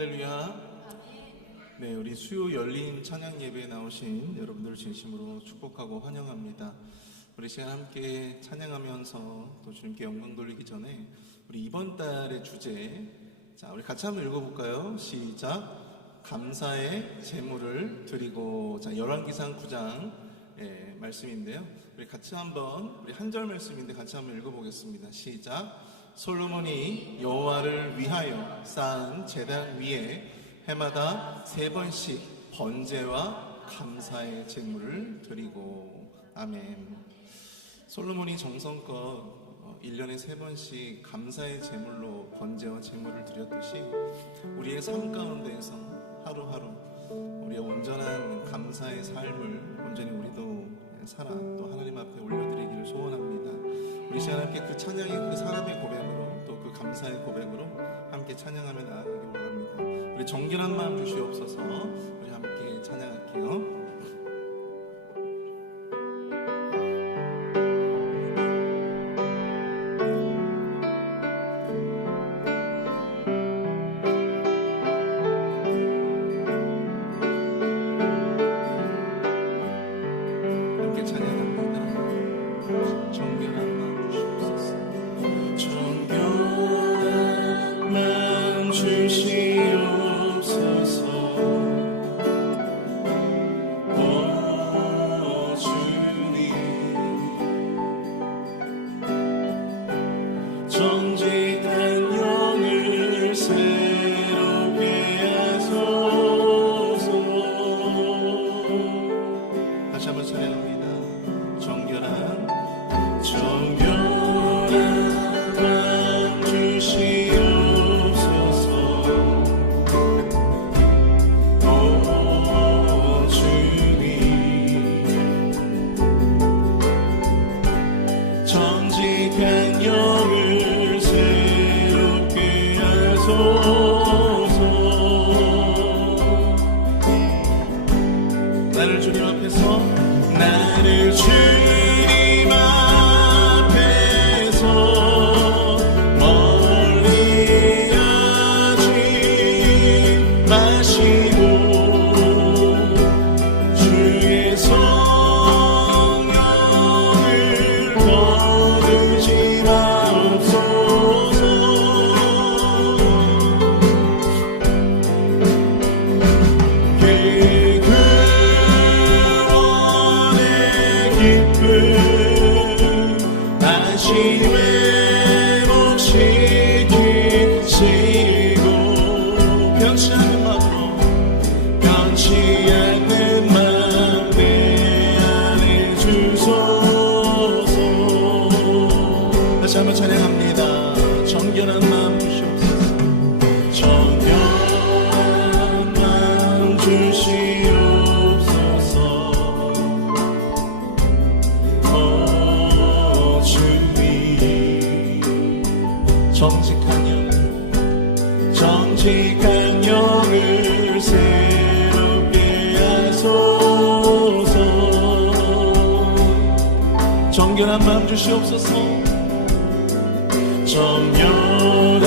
할렐루야. 네, 우리 수요 열린 찬양 예배에 나오신 여러분들을 진심으로 축복하고 환영합니다. 우리 시간 함께 찬양하면서 또 주님께 영광 돌리기 전에 우리 이번 달의 주제, 자, 우리 같이 한번 읽어볼까요? 시작. 감사의 제물을 드리고. 자, 열왕기상 9장 말씀인데요. 우리 같이 한번, 우리 한 절 말씀인데 같이 한번 읽어보겠습니다. 시작. 솔로몬이 여호와를 위하여 쌓은 제단 위에 해마다 3번씩 번제와 감사의 제물을 드리고. 아멘. 솔로몬이 정성껏 1년에 3번씩 감사의 제물로 번제와 제물을 드렸듯이 우리의 삶 가운데에서 하루하루 우리의 온전한 감사의 삶을 온전히 우리도 살아 또 하나님 앞에 올려드리기를 소원합니다. 우리 시간 함께 그 찬양의 그 사람의 고백으로 또 그 감사의 고백으로 함께 찬양하며 나아가기 원합니다. 우리 정결한 마음 주시옵소서. 우리 함께 찬양할게요. 정직한 영을 새롭게 하소서. 다시 한번 찬양합니다. 정결한 마음 주시옵소서. 오 주님, 정직한 영을 새롭게 하소서. 나를 주님 앞에서 나를 주님 앞에서 멀리 하지 마시고 주의 성령을 거두지 마옵소서. 그 구원의 기쁨 다시 회복시키시고 변치 않는 마음으로 변치 않는 마음 내 안에 주소서. 다시 한번 찬양합니다. 정결한 마음 주시옵소서. 정결한 마음 주시옵소서. 오 주님, 정직한 영을 새롭게 하소서. 정결한 마음 주시옵소서. 정결한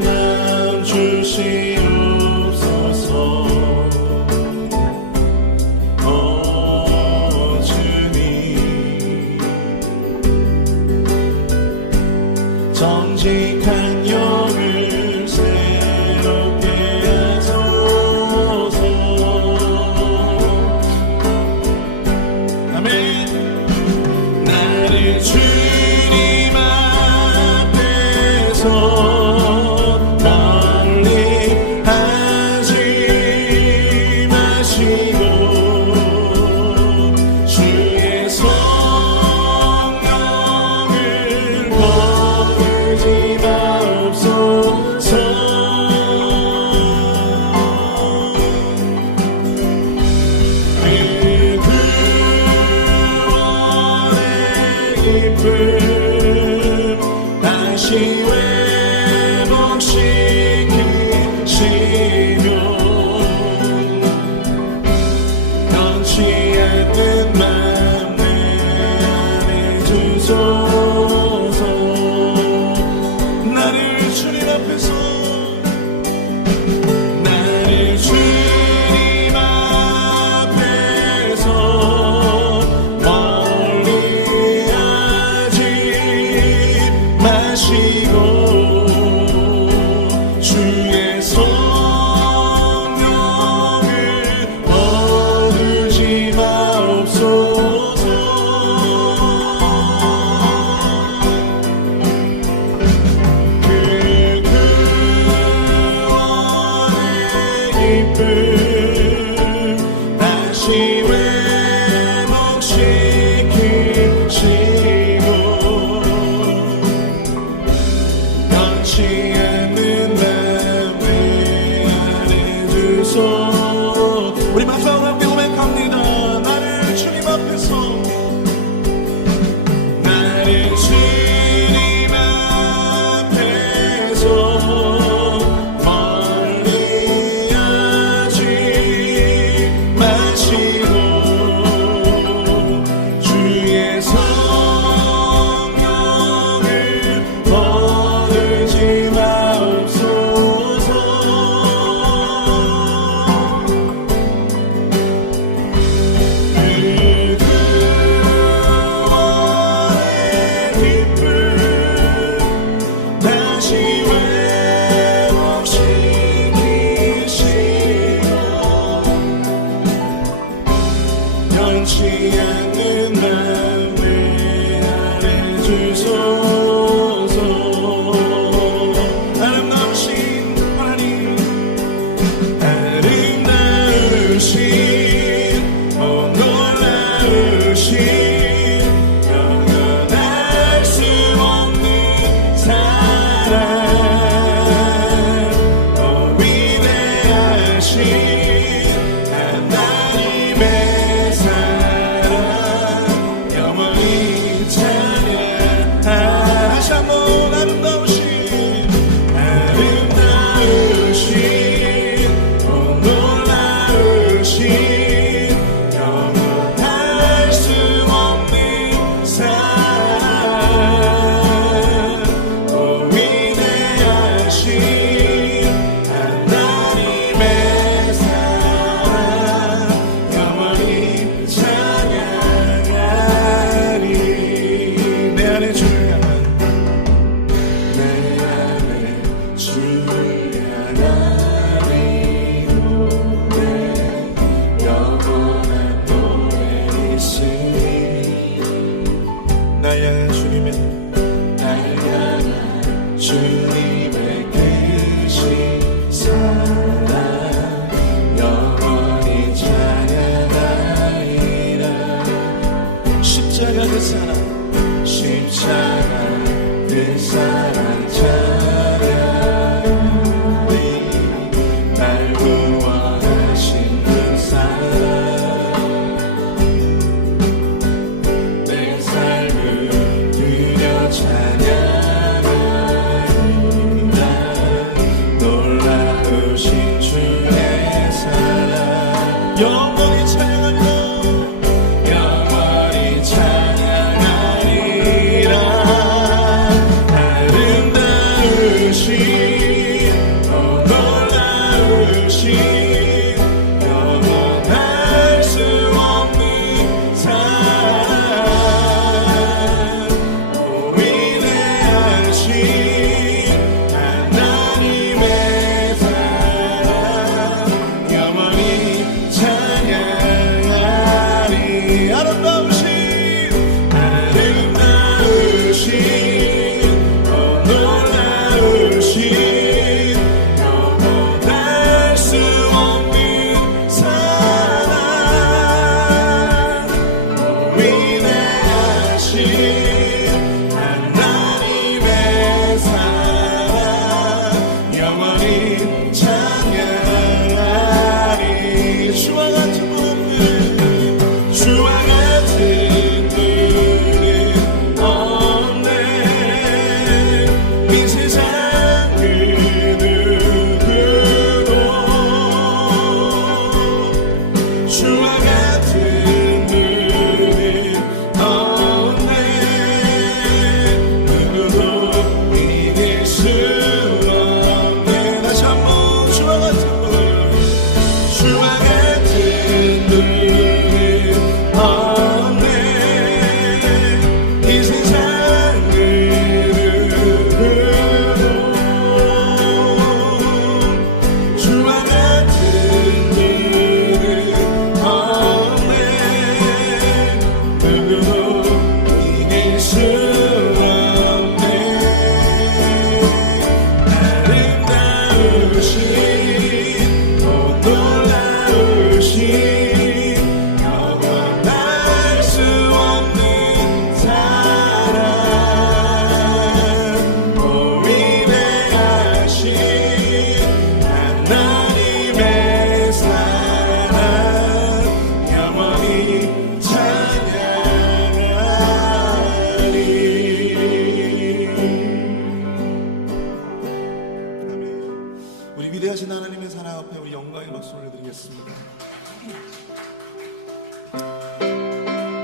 마음 주시옵소서. 오 주님, 정직한 영을 새롭게 하소서. 아멘. 나를 주님 앞에서 멀리 하지 마시고 주의 성령을 거두지 마옵소서. 그 구원의 기쁨 다시 회복시키시며 변치 않는 마음 내 안에 주소서. 나를 주님 앞에서 주의 성령을 거두지 마옵소서. 그 구원의 기쁨 다시 회복시키시고 변치 않는 맘에 안에 주소. 우리 마지막으로 함께 고백합니다. 나를 주님 앞에서, 나를 주님 앞에서 멀리하지 마시고 주의 성령을 거두지 마옵소서. 그 구원의 기쁨 다시 회복시키시고 변치 않는 맘에 안에 주소서. 아름다우신 하나님, 아름다우신 놀라우신 영원할 수 없는 사랑, 위대하신 하나님의 사랑 영원히 찬양. 다시 한번 아름다우신 놀라우신 영원할 수 없는 사랑, 위대하신 하나님의 사랑 영원히 찬양하리. 내 안에 주를 향한, 내 안에 주를 향하리 노래, 영원한 노래 있으니. 날 향한 주님의, 날 향한 주님의 크신 사랑 영원히 찬양하리라. 십자가 그 사랑, 십자가 그 사랑 찬양하리. 날 구원하신 그 사랑, 내 삶을 드려 찬양하리라. 놀라우신 주의 사랑 영원히 찬양하리라. 영원히 찬양하리라. 아름다우신 놀라우신 영원할 수 없는 사랑, 위대하신 하나님의 사랑 영원히 찬양하리. 아름다우신 놀라우신 영원할 수 없는 사랑, 위대하신 하나님의 사랑 영원히 찬양하리. 주와 같은 분들, 주와 같은 분은 없네. 이 세상을 위대하신 하나님의 사랑 앞에 우리 영광의 박수 올려드리겠습니다.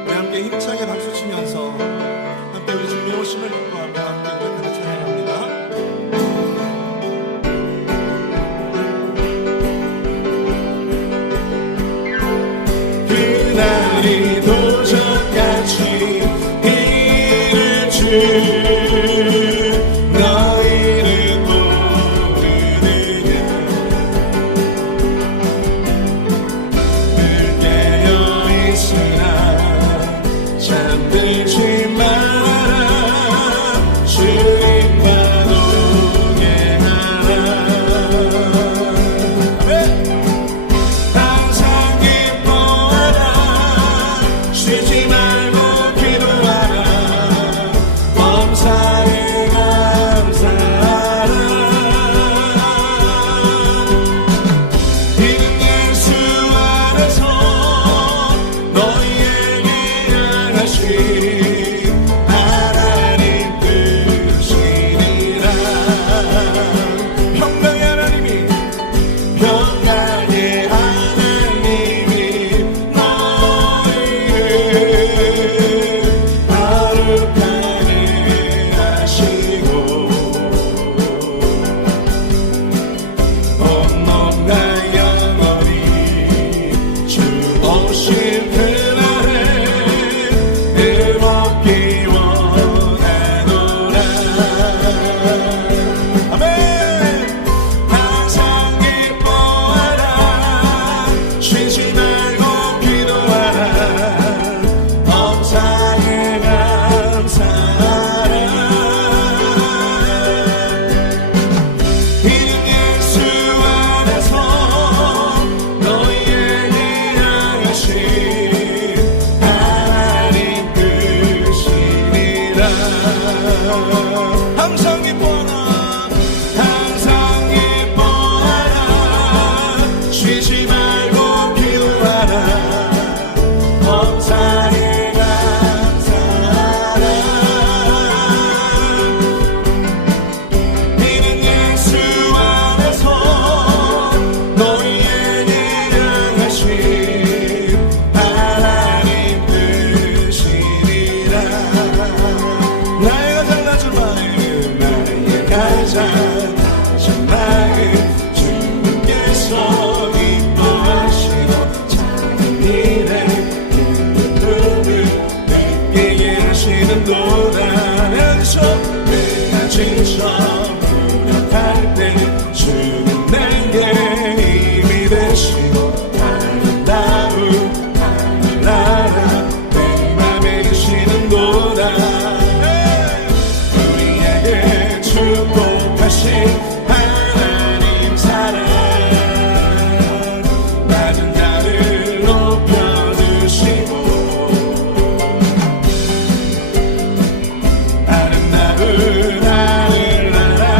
우리 함께 힘차게 박수 치면서 함께 우리 주님의 오심을 기뻐하며 함께 고백하는 찬양합니다. 그날이 도전같이 이를 주 너희를 모르느냐 늘 깨어있으나 잠들지 마라 주님과 동행하라 항상 기뻐하라 쉬지 말고 기도하라 범사에 감사하라 이는 예수 안에서 너희에게 향하신 하나님 뜻이니라 평강의 하나님이 평강의 하나님이 너희를 거룩하게 하시고 온 몸과 영원히 주 오실 그날에 의롭기 원하노라 아멘 항상 기뻐하라 쉬지 말고 기도하라 범사에 감사하라 이는 예수 안에서 너희에게 향하신 하나님 뜻이니라 항상 기뻐하라 항상 기뻐하라 쉬지 말고 기도하라 범사에 감사하라 이는 예수 안에서 너희에게 향하신 하나님 뜻이니라 나의 가장 낮은 마음 나의 가장 낮은 마음 주님께서 기뻐하시고 작은 일에 큰 눈을 느끼게 하시는도다 여기서 내가 진짜 무력할 때 주는 내게 힘이 되시고 아름다운 하늘나라 내 맘에 계시는도다 우리에게 축복하신 하나님 사랑 낮은 자를 높여주시고 아름다운 하늘나라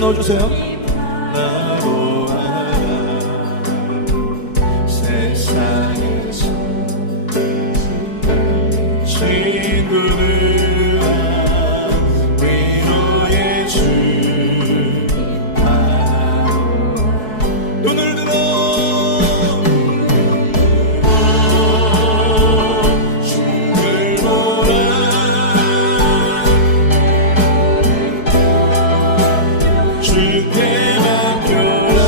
한번 넣어주세요. 나로 알아 세상에서 친구들아 위로의 주 눈을 들어 주를 보라 주께 맡겨라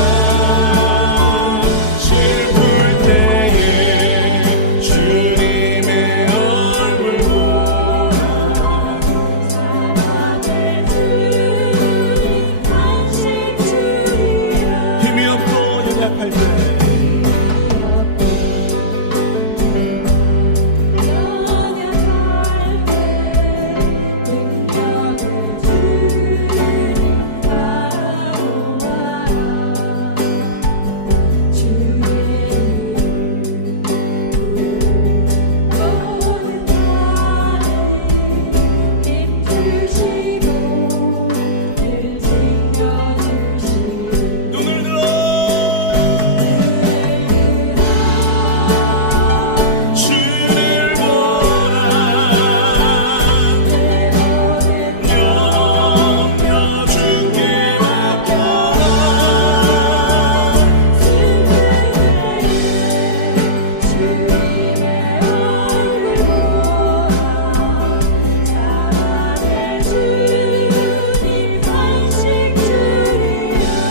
슬플 때에 주님의 얼굴 보라 힘이 없고 연약할 때 눈을 들어 주를 보라 영영 주께 맡겨라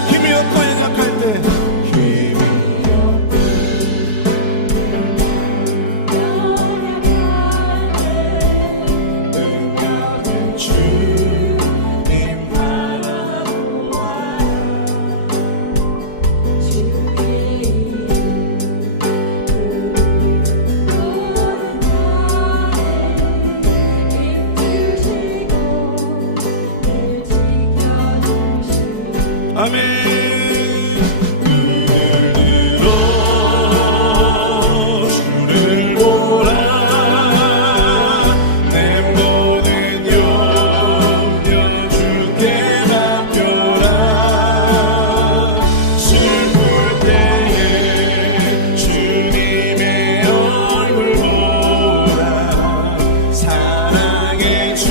힘이 없고 연약할 때 주님 바라보아 아멘. 눈을 들어 주를 보라 내 모든 염려 주께 맡겨라 슬플 때에 주님의 얼굴 보라 사랑의 주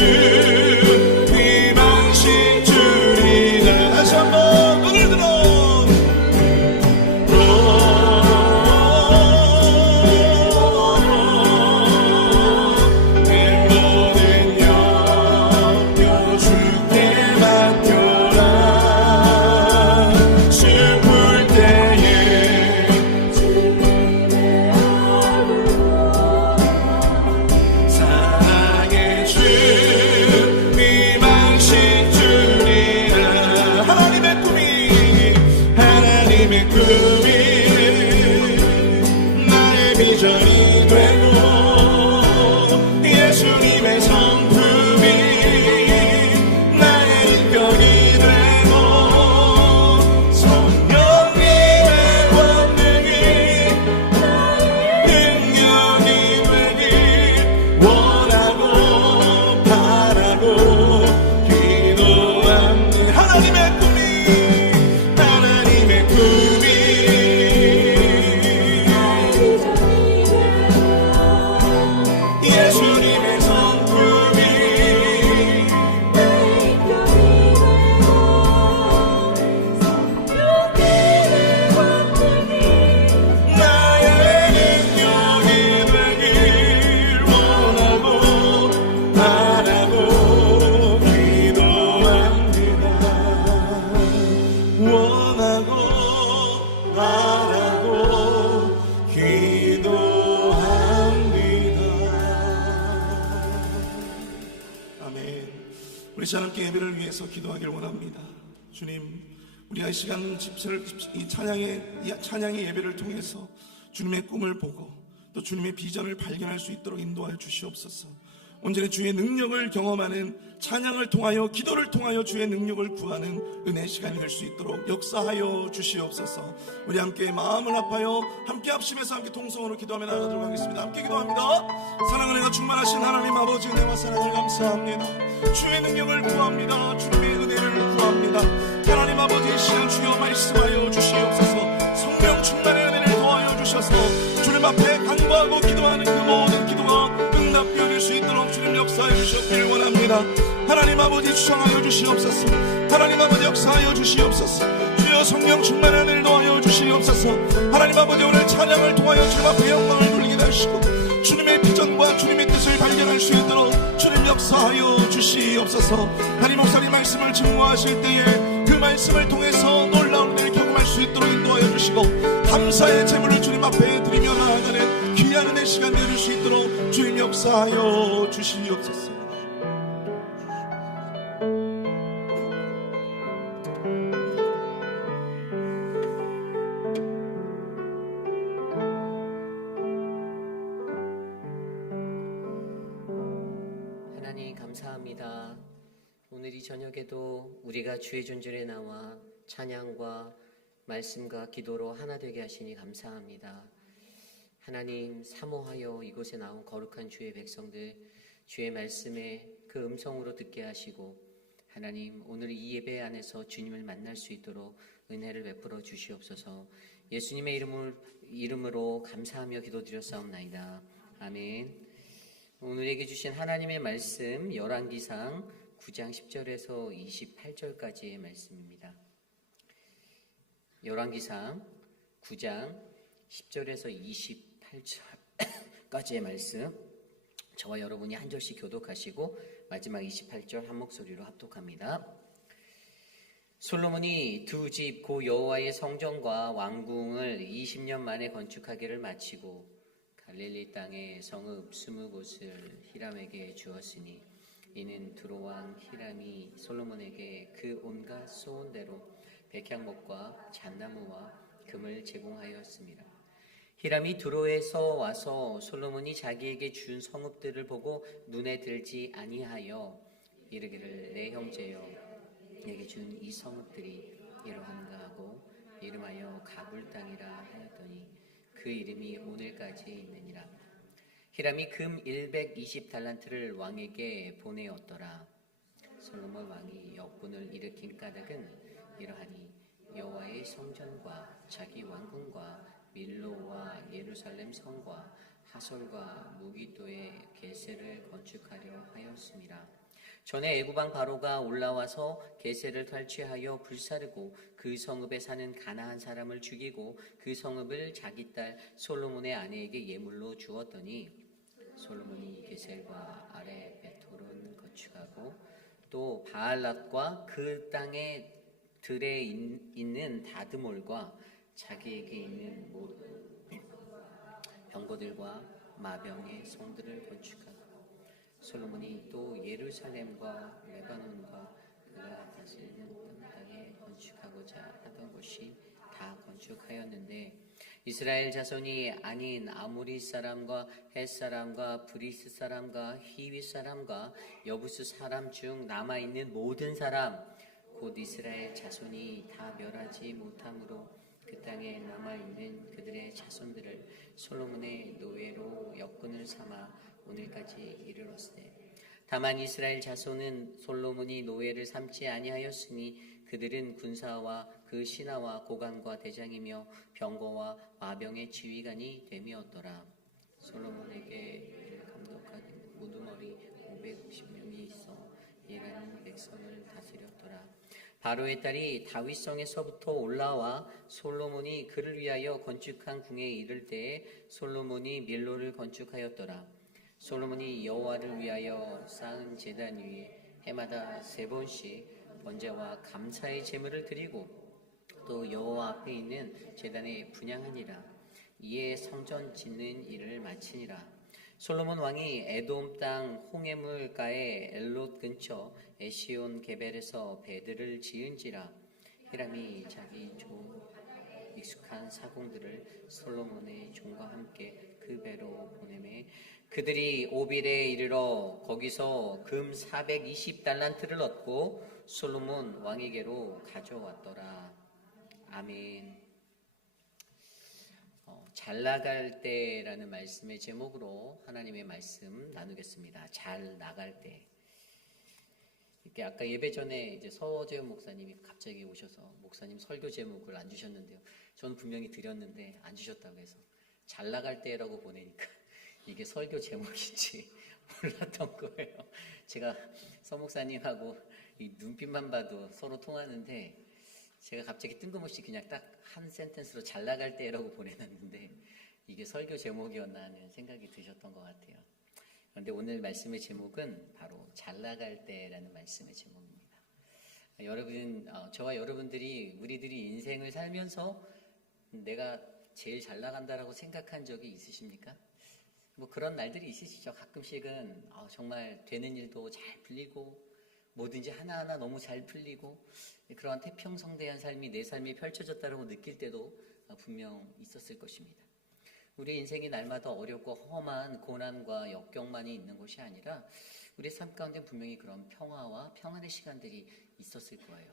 비방식 주리라 다시 한번 눈을 들어 내 모든 염려 주께 맡겨라 슬플 때에 사랑의 주 비방식 주리라 하나님의 꿈이 나의 비전이 되고 예수님의 성품이 나의 인격이 되고 성령님의 권능이 능력이 되길 원하고 바라고 기도합니다. 하나님의 꿈이 예수님의 성품이 나의 능력이 되길 원하고 바라고 기도합니다. 원하고 바라고 기도합니다. 아멘. 우리 하나님께 예배를 위해서 기도하길 원합니다. 주님, 우리가 이 시간 이 찬양의 예배를 통해서 주님의 꿈을 보고 또 주님의 비전을 발견할 수 있도록 인도하여 주시옵소서. 온전히 주의 능력을 경험하는 찬양을 통하여 기도를 통하여 주의 능력을 구하는 은혜 시간이 될 수 있도록 역사하여 주시옵소서. 우리 함께 마음을 합하여 함께 합심해서 함께 통성으로 기도하며 나가도록 하겠습니다. 함께 기도합니다. 사랑을 내가 충만하신 하나님 아버지 은혜와 사랑을 감사합니다. 주의 능력을 구합니다. 주님의 은혜를 구합니다. 하나님 말씀하여 주시옵소서. 성령 충만의 은혜를 더하여 주셔서 주님 앞에 간구하고 기도하는 그 모든 기도가 응답되어 줄 수 있도록 주님 역사해 주셨길 원합니다. 하나님 아버지 주장하여 주시옵소서. 하나님 아버지 역사하여 주시옵소서. 주여 성령 충만의 은혜를 더하여 주시옵소서. 하나님 아버지 오늘 찬양을 통하여 주님 앞에 영광을 돌리게 하시고 주님의 비전과 주님의 뜻을 발견할 수 있도록 주님 역사하여 주시옵소서. 담임 목사님 말씀을 증거하실 때에 그 말씀을 통해서 놀라운 은혜를 경험할 수 있도록 인도하여 주시고 감사의 제물을 주님 앞에 드리며 나아가는 귀한 은혜 시간 내줄 수 있도록 주님 역사하여 주시옵소서. 하나님 감사합니다. 오늘 이 저녁에도 우리가 주의 존전에 나와 찬양과 말씀과 기도로 하나 되게 하시니 감사합니다. 하나님 사모하여 이곳에 나온 거룩한 주의 백성들 주의 말씀에 그 음성으로 듣게 하시고 하나님 오늘 이 예배 안에서 주님을 만날 수 있도록 은혜를 베풀어 주시옵소서. 예수님의 이름으로 감사하며 기도드렸사옵나이다. 아멘. 오늘에게 주신 하나님의 말씀 열왕기상 9장 10절에서 28절까지의 말씀입니다. 열왕기상 9장 10절에서 28절까지의 말씀 저와 여러분이 한 절씩 교독하시고 마지막 28절 한 목소리로 합독합니다. 솔로몬이 두 집 고 여호와의 성전과 왕궁을 20년 만에 건축하기를 마치고 갈릴리 땅의 성읍 20곳을 히람에게 주었으니 이는 두로왕 히람이 솔로몬에게 그 온갖 소원대로 백향목과 잣나무와 금을 제공하였습니다. 히람이 두로에서 와서 솔로몬이 자기에게 준 성읍들을 보고 눈에 들지 아니하여 이르기를 내 형제여 내게 준 이 성읍들이 이러한가 하고 이름하여 가불 땅이라 하였더니 그 이름이 오늘까지 있느니라. 히람이 금 120달란트를 왕에게 보내었더라. 솔로몬 왕이 역군을 일으킨 까닭은 이러하니 여호와의 성전과 자기 왕궁과 밀로와 예루살렘 성과 하솔과 무기도의 게세를 건축하려 하였습니다. 전에 애굽왕 바로가 올라와서 게세를 탈취하여 불사르고 그 성읍에 사는 가나안 사람을 죽이고 그 성읍을 자기 딸 솔로몬의 아내에게 예물로 주었더니 솔로몬이 게셀과 아래 베토론 건축하고 또 바알랏과 그 땅의 들에 있는 다드몰과 자기에게 있는 모든 병거들과 마병의 성들을 건축하고 솔로몬이 또 예루살렘과 레바논과 그가 다스리는 땅에 건축하고자 하던 곳이 다 건축하였는데 이스라엘 자손이 아닌 아모리 사람과 헷 사람과 브리스 사람과 히위 사람과 여부스 사람 중 남아있는 모든 사람 곧 이스라엘 자손이 다 멸하지 못함으로 그 땅에 남아있는 그들의 자손들을 솔로몬의 노예로 역군을 삼아 오늘까지 이르렀으되 다만 이스라엘 자손은 솔로몬이 노예를 삼지 아니하였으니 그들은 군사와 그 신하와 고관과 대장이며 병거와 마병의 지휘관이 됨이었더라. 솔로몬에게 감독하는 우두머리 550명이 있어 이라는 백성을 다스렸더라. 바로의 딸이 다윗성에서부터 올라와 솔로몬이 그를 위하여 건축한 궁에 이를 때에 솔로몬이 밀로를 건축하였더라. 솔로몬이 여호와를 위하여 쌓은 제단 위에 해마다 3번씩 번제와 감사의 제물을 드리고 또 여호와 앞에 있는 제단에 분향하니라. 이에 성전 짓는 일을 마치니라. 솔로몬 왕이 에돔 땅 홍해물가의 엘롯 근처 에시온 게벨에서 배들을 지은지라. 히람이 자기 종 익숙한 사공들을 솔로몬의 종과 함께 그 배로 보내매 그들이 오빌에 이르러 거기서 금 420달란트를 얻고 솔로몬 왕에게로 가져왔더라. 아멘. 잘 나갈 때라는 말씀의 제목으로 하나님의 말씀 나누겠습니다. 잘 나갈 때. 이렇게 아까 예배 전에 이제 서재현 목사님이 갑자기 오셔서 목사님 설교 제목을 안 주셨는데요. 저는 분명히 드렸는데 안 주셨다고 해서 잘 나갈 때라고 보내니까 이게 설교 제목인지 몰랐던 거예요. 제가 서 목사님하고 이 눈빛만 봐도 서로 통하는데 제가 갑자기 뜬금없이 그냥 딱 한 센텐스로 잘 나갈 때라고 보내놨는데 이게 설교 제목이었나 하는 생각이 드셨던 것 같아요. 그런데 오늘 말씀의 제목은 바로 잘 나갈 때라는 말씀의 제목입니다. 여러분, 저와 여러분들이 우리들이 인생을 살면서 내가 제일 잘 나간다라고 생각한 적이 있으십니까? 뭐 그런 날들이 있으시죠. 가끔씩은 정말 되는 일도 잘 풀리고 뭐든지 하나하나 너무 잘 풀리고 그러한 태평성대한 삶이 내 삶에 펼쳐졌다고 느낄 때도 분명 있었을 것입니다. 우리 인생이 날마다 어렵고 험한 고난과 역경만이 있는 것이 아니라 우리의 삶 가운데 분명히 그런 평화와 평안의 시간들이 있었을 거예요.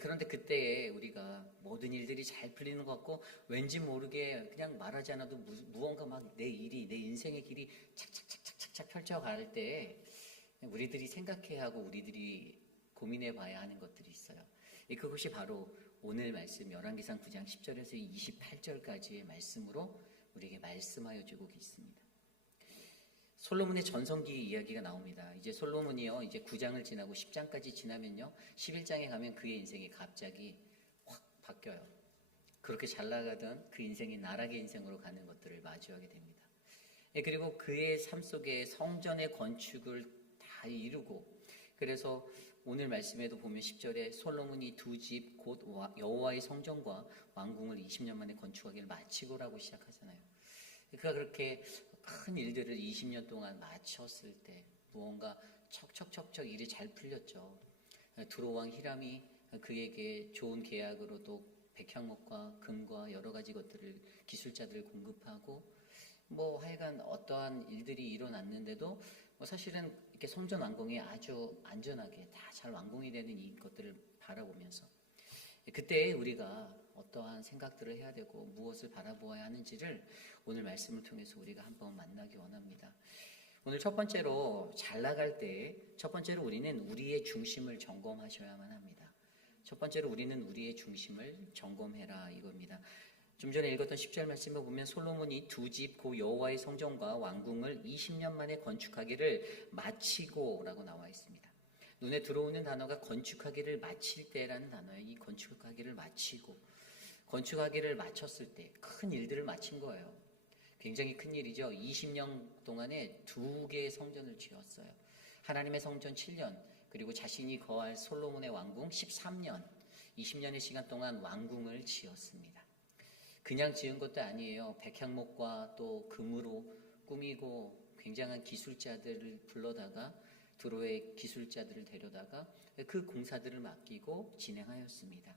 그런데 그때에 우리가 모든 일들이 잘 풀리는 것 같고 왠지 모르게 그냥 말하지 않아도 무언가 막 내 인생의 길이 착착착착착 펼쳐갈 때 우리들이 생각해야 하고 우리들이 고민해 봐야 하는 것들이 있어요. 그것이 바로 오늘 말씀 열왕기상 9장 10절에서 28절까지의 말씀으로 우리에게 말씀하여 주고 있습니다. 솔로몬의 전성기 이야기가 나옵니다. 이제 솔로몬이요, 이제 9장을 지나고 10장까지 지나면요, 11장에 가면 그의 인생이 갑자기 확 바뀌어요. 그렇게 잘 나가던 그 인생이 나락의 인생으로 가는 것들을 마주하게 됩니다. 그리고 그의 삶 속에 성전의 건축을 다 이루고, 그래서 오늘 말씀에도 보면 10절에 솔로몬이 두 집 곧 여호와의 성전과 왕궁을 20년 만에 건축하기를 마치고라고 시작하잖아요. 그가 그렇게 큰 일들을 20년 동안 마쳤을 때 무언가 척척척척 일이 잘 풀렸죠. 두로왕 히람이 그에게 좋은 계약으로 또 백향목과 금과 여러 가지 것들을 기술자들을 공급하고 뭐 하여간 어떠한 일들이 일어났는데도 뭐 사실은 이렇게 성전 완공이 아주 안전하게 다 잘 완공이 되는 이 것들을 바라보면서 그때 우리가 어떠한 생각들을 해야 되고 무엇을 바라보아야 하는지를 오늘 말씀을 통해서 우리가 한번 만나기 원합니다. 오늘 첫 번째로 잘 나갈 때 첫 번째로 우리는 우리의 중심을 점검하셔야만 합니다. 첫 번째로 우리는 우리의 중심을 점검해라 이겁니다. 좀 전에 읽었던 10절 말씀을 보면 솔로몬이 두 집 고 여호와의 성전과 왕궁을 20년 만에 건축하기를 마치고라고 나와 있습니다. 눈에 들어오는 단어가 건축하기를 마칠 때라는 단어예요. 이 건축하기를 마치고 건축하기를 마쳤을 때 큰 일들을 마친 거예요. 굉장히 큰 일이죠. 20년 동안에 두 개의 성전을 지었어요. 하나님의 성전 7년 그리고 자신이 거할 솔로몬의 왕궁 13년 20년의 시간 동안 왕궁을 지었습니다. 그냥 지은 것도 아니에요. 백향목과 또 금으로 꾸미고 굉장한 기술자들을 불러다가 두로의 기술자들을 데려다가 그 공사들을 맡기고 진행하였습니다.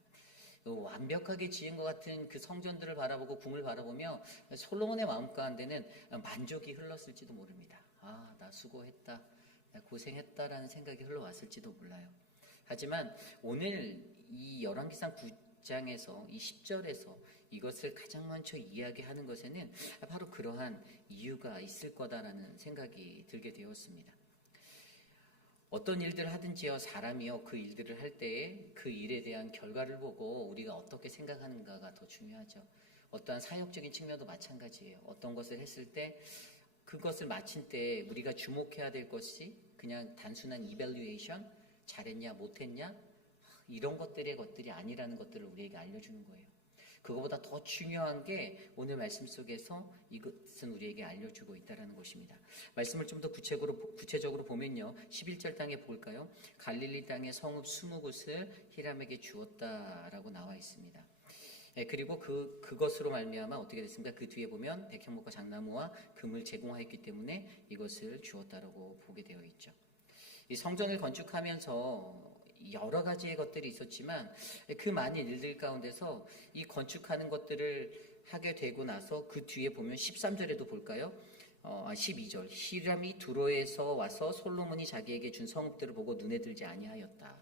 완벽하게 지은 것 같은 그 성전들을 바라보고 궁을 바라보며 솔로몬의 마음 가운데는 만족이 흘렀을지도 모릅니다. 나 수고했다, 나 고생했다라는 생각이 흘러왔을지도 몰라요. 하지만 오늘 이 열왕기상 9장에서 이 10절에서 이것을 가장 먼저 이야기하는 것에는 바로 그러한 이유가 있을 거다라는 생각이 들게 되었습니다. 어떤 일들을 하든지요, 사람이요, 그 일들을 할 때에 그 일에 대한 결과를 보고 우리가 어떻게 생각하는가가 더 중요하죠. 어떠한 사역적인 측면도 마찬가지예요. 어떤 것을 했을 때 그것을 마친 때 우리가 주목해야 될 것이 그냥 단순한 이밸류에이션, 잘했냐, 못했냐, 이런 것들이 아니라는 것들을 우리에게 알려주는 거예요. 그거보다 더 중요한 게 오늘 말씀 속에서 이것은 우리에게 알려주고 있다는 것입니다. 말씀을 좀 더 구체적으로 보면요. 11절 땅에 볼까요? 갈릴리 땅의 성읍 20곳을 히람에게 주었다라고 나와 있습니다. 그리고 그것으로 말미암아 어떻게 됐습니까? 그 뒤에 보면 백향목과 장나무와 금을 제공하였기 때문에 이것을 주었다라고 보게 되어 있죠. 이 성전을 건축하면서 여러 가지의 것들이 있었지만 그 많은 일들 가운데서 이 건축하는 것들을 하게 되고 나서 그 뒤에 보면 13절에도 볼까요? 12절 히람이 두로에서 와서 솔로몬이 자기에게 준 성읍들을 보고 눈에 들지 아니하였다.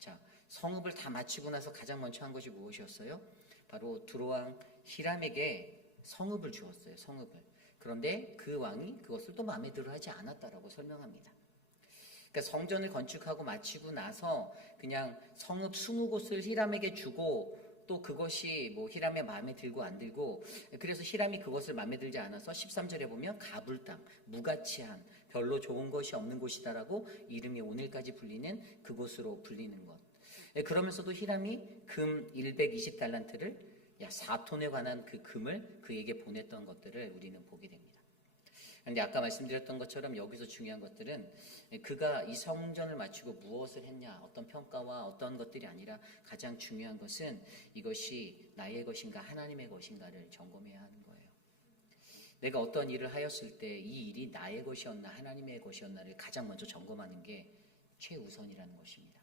자, 성읍을 다 마치고 나서 가장 먼저 한 것이 무엇이었어요? 바로 두로왕 히람에게 성읍을 주었어요. 성읍을. 그런데 그 왕이 그것을 또 마음에 들어 하지 않았다라고 설명합니다. 그러니까 성전을 건축하고 마치고 나서 그냥 성읍 20곳을 히람에게 주고 또 그것이 뭐 히람의 마음에 들고 안 들고, 그래서 히람이 그것을 마음에 들지 않아서 13절에 보면 가불 땅, 무가치한, 별로 좋은 것이 없는 곳이다라고 이름이 오늘까지 불리는 그곳으로 불리는 것. 그러면서도 히람이 금 120달란트를 약 4톤에 관한 그 금을 그에게 보냈던 것들을 우리는 보게 됩니다. 그런데 아까 말씀드렸던 것처럼 여기서 중요한 것들은 그가 이 성전을 마치고 무엇을 했냐, 어떤 평가와 어떤 것들이 아니라 가장 중요한 것은 이것이 나의 것인가 하나님의 것인가를 점검해야 하는 거예요. 내가 어떤 일을 하였을 때 이 일이 나의 것이었나 하나님의 것이었나를 가장 먼저 점검하는 게 최우선이라는 것입니다.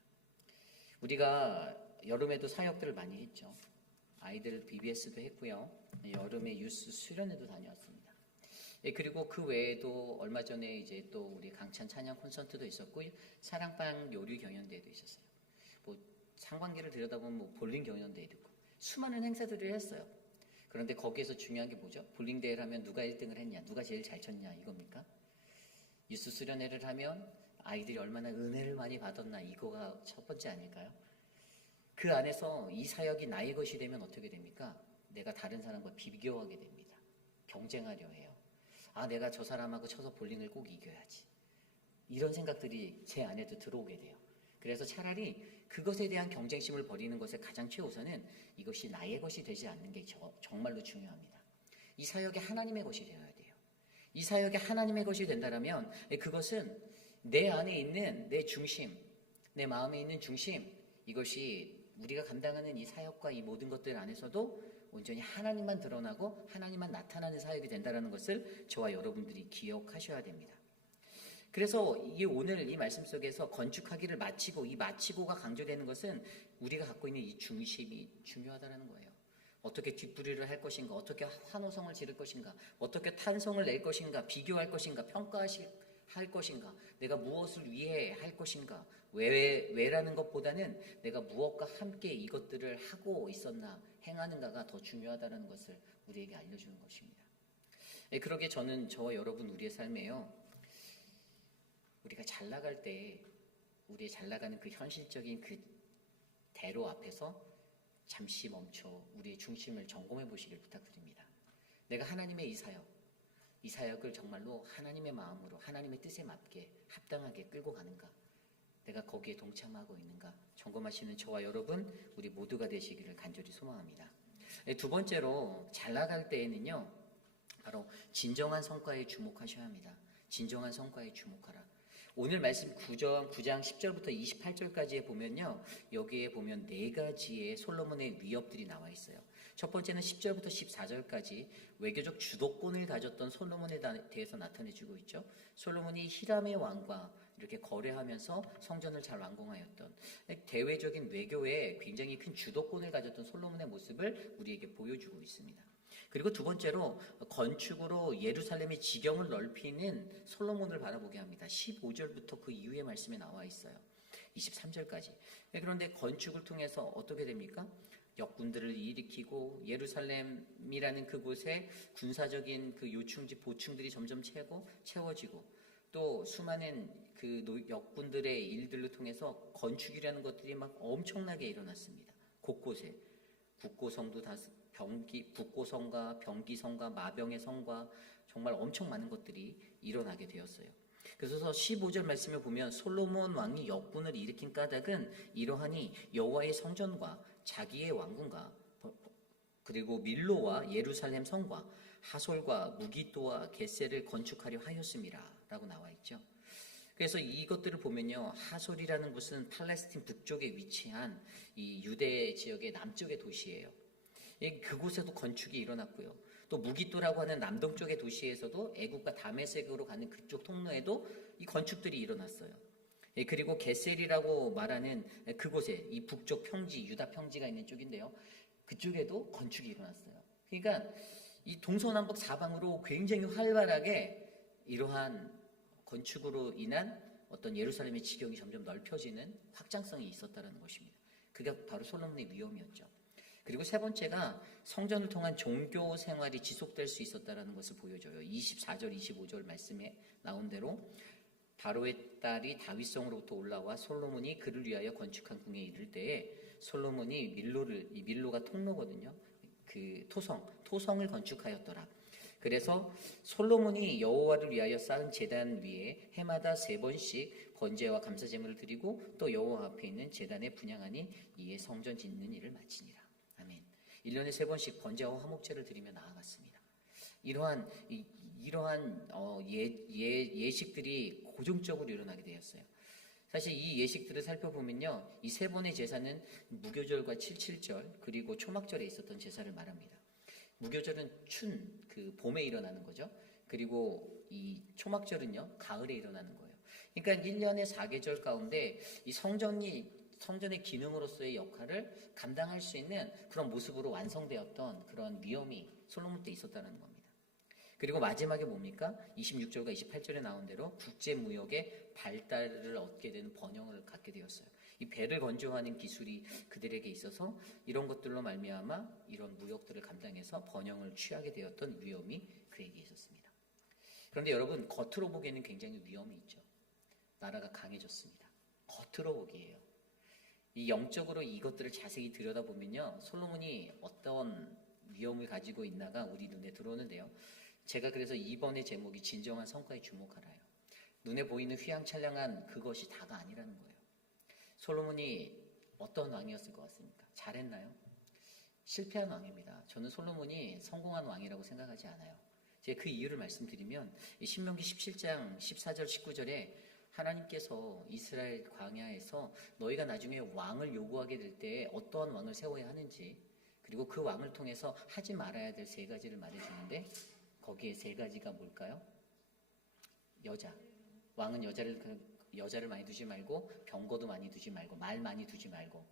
우리가 여름에도 사역들을 많이 했죠. 아이들 BBS도 했고요. 여름에 유스 수련회도 다녀왔습니다. 그리고 그 외에도 얼마 전에 이제 또 우리 강찬 찬양 콘서트도 있었고 사랑방 요리 경연대회도 있었어요. 뭐 상반기를 들여다보면 뭐 볼링 경연대회도 있고 수많은 행사들을 했어요. 그런데 거기에서 중요한 게 뭐죠? 볼링 대회를 하면 누가 1등을 했냐, 누가 제일 잘 쳤냐 이겁니까? 유스 수련회를 하면 아이들이 얼마나 은혜를 많이 받았나, 이거가 첫 번째 아닐까요? 그 안에서 이 사역이 나의 것이 되면 어떻게 됩니까? 내가 다른 사람과 비교하게 됩니다. 경쟁하려 해요. 아, 내가 저 사람하고 쳐서 볼링을 꼭 이겨야지. 이런 생각들이 제 안에도 들어오게 돼요. 그래서 차라리 그것에 대한 경쟁심을 버리는 것의 가장 최우선은 이것이 나의 것이 되지 않는 게 정말로 중요합니다. 이 사역이 하나님의 것이 되어야 돼요. 이 사역이 하나님의 것이 된다면 그것은 내 안에 있는 내 중심, 내 마음에 있는 중심, 이것이 우리가 감당하는 이 사역과 이 모든 것들 안에서도 온전히 하나님만 드러나고 하나님만 나타나는 사역이 된다는 것을 저와 여러분들이 기억하셔야 됩니다. 그래서 오늘 이 말씀 속에서 건축하기를 마치고, 이 마치고가 강조되는 것은 우리가 갖고 있는 이 중심이 중요하다는 거예요. 어떻게 뒷부리를 할 것인가, 어떻게 환호성을 지를 것인가, 어떻게 탄성을 낼 것인가, 비교할 것인가, 평가할 것인가, 내가 무엇을 위해 할 것인가, 왜라는 것보다는 내가 무엇과 함께 이것들을 하고 있었나, 행하는가가 더 중요하다는 것을 우리에게 알려주는 것입니다. 그러기에 저는 저와 여러분 우리의 삶에요, 우리가 잘 나갈 때 우리의 잘 나가는 그 현실적인 그 대로 앞에서 잠시 멈춰 우리의 중심을 점검해 보시길 부탁드립니다. 내가 하나님의 이 사역을 정말로 하나님의 마음으로 하나님의 뜻에 맞게 합당하게 끌고 가는가, 내가 거기에 동참하고 있는가 점검하시는 저와 여러분 우리 모두가 되시기를 간절히 소망합니다. 두 번째로 잘 나갈 때에는요, 바로 진정한 성과에 주목하셔야 합니다. 진정한 성과에 주목하라. 오늘 말씀 9장 10절부터 28절까지에 보면요, 여기에 보면 4가지의 솔로몬의 위협들이 나와 있어요. 첫 번째는 10절부터 14절까지 외교적 주도권을 가졌던 솔로몬에 대해서 나타내주고 있죠. 솔로몬이 히람의 왕과 이렇게 거래하면서 성전을 잘 완공하였던 대외적인 외교에 굉장히 큰 주도권을 가졌던 솔로몬의 모습을 우리에게 보여주고 있습니다. 그리고 두 번째로 건축으로 예루살렘의 지경을 넓히는 솔로몬을 바라보게 합니다. 15절부터 그 이후의 말씀에 나와 있어요. 23절까지. 그런데 건축을 통해서 어떻게 됩니까? 역군들을 일으키고 예루살렘이라는 그곳에 군사적인 그 요충지 보충들이 점점 채워지고 또 수많은 그 역군들의 일들을 통해서 건축이라는 것들이 막 엄청나게 일어났습니다. 곳곳에 국고성도 다 북고성과 병기성과 마병의 성과 정말 엄청 많은 것들이 일어나게 되었어요. 그래서 15절 말씀을 보면 솔로몬 왕이 역군을 일으킨 까닭은 이러하니 여호와의 성전과 자기의 왕궁과 그리고 밀로와 예루살렘 성과 하솔과 무기또와 겟셀을 건축하려 하였음이라 라고 나와 있죠. 그래서 이것들을 보면요, 하솔이라는 곳은 팔레스틴 북쪽에 위치한 이 유대 지역의 남쪽의 도시예요. 그곳에도 건축이 일어났고요. 또 무기또라고 하는 남동쪽의 도시에서도 애국과 다메섹으로 가는 그쪽 통로에도 이 건축들이 일어났어요. 그리고 겟셀이라고 말하는 그곳에 이 북쪽 평지, 유다 평지가 있는 쪽인데요, 그쪽에도 건축이 일어났어요. 그러니까 이 동서남북 사방으로 굉장히 활발하게 이러한 건축으로 인한 어떤 예루살렘의 지경이 점점 넓혀지는 확장성이 있었다는 것입니다. 그게 바로 솔로몬의 위엄이었죠. 그리고 세 번째가 성전을 통한 종교 생활이 지속될 수 있었다는 것을 보여줘요. 24절, 25절 말씀에 나온 대로 바로의 딸이 다윗성으로부터 올라와 솔로몬이 그를 위하여 건축한 궁에 이를 때에 솔로몬이 밀로가 통로거든요. 그 토성을 건축하였더라. 그래서 솔로몬이 여호와를 위하여 쌓은 제단 위에 해마다 3번씩 번제와 감사 제물을 드리고 또 여호와 앞에 있는 제단에 분향하니 이에 성전 짓는 일을 마치니라. 아멘. 1년에 3번씩 번제와 화목제를 드리며 나아갔습니다. 이러한 예식들이 고정적으로 일어나게 되었어요. 사실 이 예식들을 살펴보면요, 이 3번의 제사는 무교절과 칠칠절 그리고 초막절에 있었던 제사를 말합니다. 무교절은 그 봄에 일어나는 거죠. 그리고 이 초막절은요, 가을에 일어나는 거예요. 그러니까 1년의 4계절 가운데 이 성전의 기능으로서의 역할을 감당할 수 있는 그런 모습으로 완성되었던 그런 위엄이 솔로몬 때 있었다는 겁니다. 그리고 마지막에 뭡니까? 26절과 28절에 나온 대로 국제무역의 발달을 얻게 되는 번영을 갖게 되었어요. 이 배를 건조하는 기술이 그들에게 있어서 이런 것들로 말미암아 이런 무역들을 감당해서 번영을 취하게 되었던 위엄이 그에게 있었습니다. 그런데 여러분, 겉으로 보기에는 굉장히 위엄이 있죠. 나라가 강해졌습니다. 겉으로 보기에요. 이 영적으로 이것들을 자세히 들여다보면요, 솔로몬이 어떤 위엄을 가지고 있나가 우리 눈에 들어오는데요. 제가 그래서 이번의 제목이 진정한 성과에 주목하라요. 눈에 보이는 휘황찬란한 그것이 다가 아니라는 거예요. 솔로몬이 어떤 왕이었을 것 같습니까? 잘했나요? 실패한 왕입니다. 저는 솔로몬이 성공한 왕이라고 생각하지 않아요. 제가 그 이유를 말씀드리면 신명기 17장 14절 19절에 하나님께서 이스라엘 광야에서 너희가 나중에 왕을 요구하게 될 때 어떠한 왕을 세워야 하는지, 그리고 그 왕을 통해서 하지 말아야 될 3가지를 말해주는데, 거기에 3가지가 뭘까요? 여자. 왕은 여자를 많이 두지 말고, 병거도 많이 두지 말고, 말 많이 두지 말고,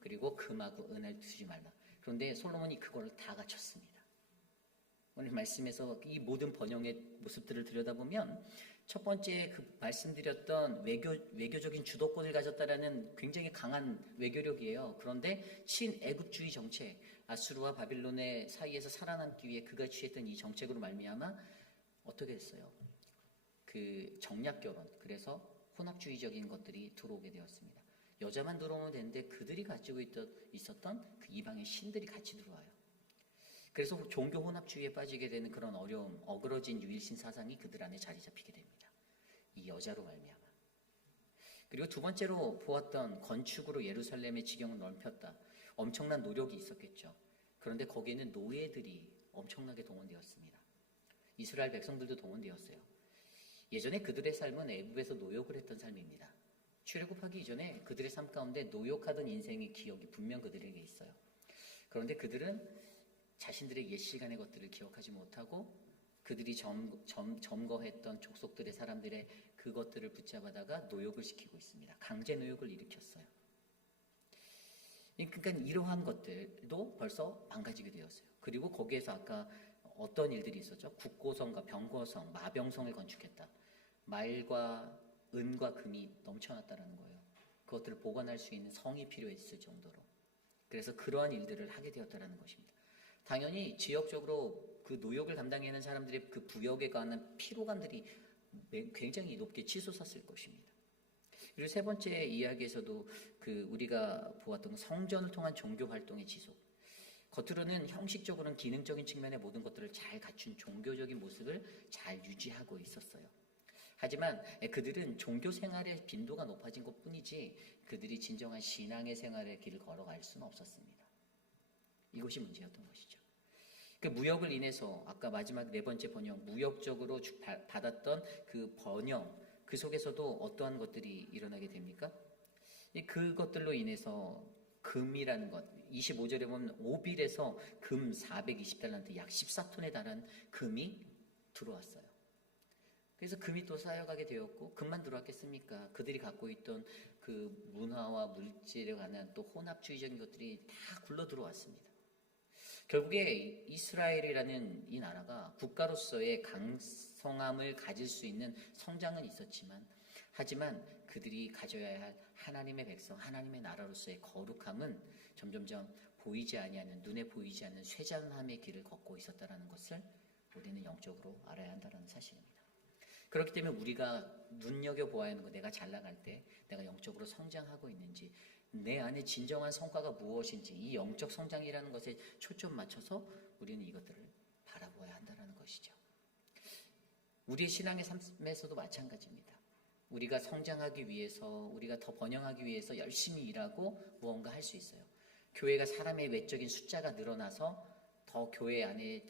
그리고 금하고 은을 두지 말라. 그런데 솔로몬이 그걸 다 갖췄습니다. 오늘 말씀에서 이 모든 번영의 모습들을 들여다보면 첫 번째 그 말씀드렸던 외교적인 주도권을 가졌다라는 굉장히 강한 외교력이에요. 그런데 친애국주의 정책, 아수르와 바빌론의 사이에서 살아남기 위해 그가 취했던 이 정책으로 말미암아 어떻게 됐어요? 그 정략 결혼, 그래서 혼합주의적인 것들이 들어오게 되었습니다. 여자만 들어오면 되는데 그들이 가지고 있었던 그 이방의 신들이 같이 들어와요. 그래서 종교 혼합주의에 빠지게 되는 그런 어려움, 어그러진 유일신 사상이 그들 안에 자리 잡히게 됩니다. 이 여자로 말미암아. 그리고 두 번째로 보았던 건축으로 예루살렘의 지경을 넓혔다. 엄청난 노력이 있었겠죠. 그런데 거기에는 노예들이 엄청나게 동원되었습니다. 이스라엘 백성들도 동원되었어요. 예전에 그들의 삶은 애굽에서 노역을 했던 삶입니다. 출애굽하기 이전에 그들의 삶 가운데 노역하던 인생의 기억이 분명 그들에게 있어요. 그런데 그들은 자신들의 옛 시간의 것들을 기억하지 못하고 그들이 점거했던 족속들의 사람들의 그것들을 붙잡아다가 노역을 시키고 있습니다. 강제 노역을 일으켰어요. 그러니까 이러한 것들도 벌써 망가지게 되었어요. 그리고 거기에서 아까 어떤 일들이 있었죠? 국고성과 병고성, 마병성을 건축했다. 말과 은과 금이 넘쳐났다는 거예요. 그것들을 보관할 수 있는 성이 필요했을 정도로. 그래서 그러한 일들을 하게 되었다는 것입니다. 당연히 지역적으로 그 노역을 담당해야 하는 사람들의 그 부역에 관한 피로감들이 굉장히 높게 치솟았을 것입니다. 그리고 세 번째 이야기에서도 그 우리가 보았던 성전을 통한 종교 활동의 지속. 겉으로는 형식적으로는 기능적인 측면의 모든 것들을 잘 갖춘 종교적인 모습을 잘 유지하고 있었어요. 하지만 그들은 종교 생활의 빈도가 높아진 것 뿐이지 그들이 진정한 신앙의 생활의 길을 걸어갈 수는 없었습니다. 이것이 문제였던 것이죠. 그 무역을 인해서 아까 마지막 4번째 번영, 무역적으로 받았던 그 번영, 그 속에서도 어떠한 것들이 일어나게 됩니까? 그것들로 인해서 금이라는 것, 25절에 보면 오빌에서 금 420달란트, 약 14톤에 달한 금이 들어왔어요. 그래서 금이 또 쌓여가게 되었고, 금만 들어왔겠습니까? 그들이 갖고 있던 그 문화와 물질에 관한 또 혼합주의적인 것들이 다 굴러 들어왔습니다. 결국에 이스라엘이라는 이 나라가 국가로서의 강성함을 가질 수 있는 성장은 있었지만, 하지만 그들이 가져야 할 하나님의 백성, 하나님의 나라로서의 거룩함은 점점점 보이지 아니하는, 눈에 보이지 않는 쇠잔함의 길을 걷고 있었다는 것을 우리는 영적으로 알아야 한다는 사실입니다. 그렇기 때문에 우리가 눈여겨보아야 하는 거, 내가 잘 나갈 때 내가 영적으로 성장하고 있는지, 내 안에 진정한 성과가 무엇인지, 이 영적 성장이라는 것에 초점 맞춰서 우리는 이것들을 바라보아야 한다는 것이죠. 우리의 신앙의 삶에서도 마찬가지입니다. 우리가 성장하기 위해서, 우리가 더 번영하기 위해서 열심히 일하고 무언가 할 수 있어요. 교회가 사람의 외적인 숫자가 늘어나서 더 교회 안에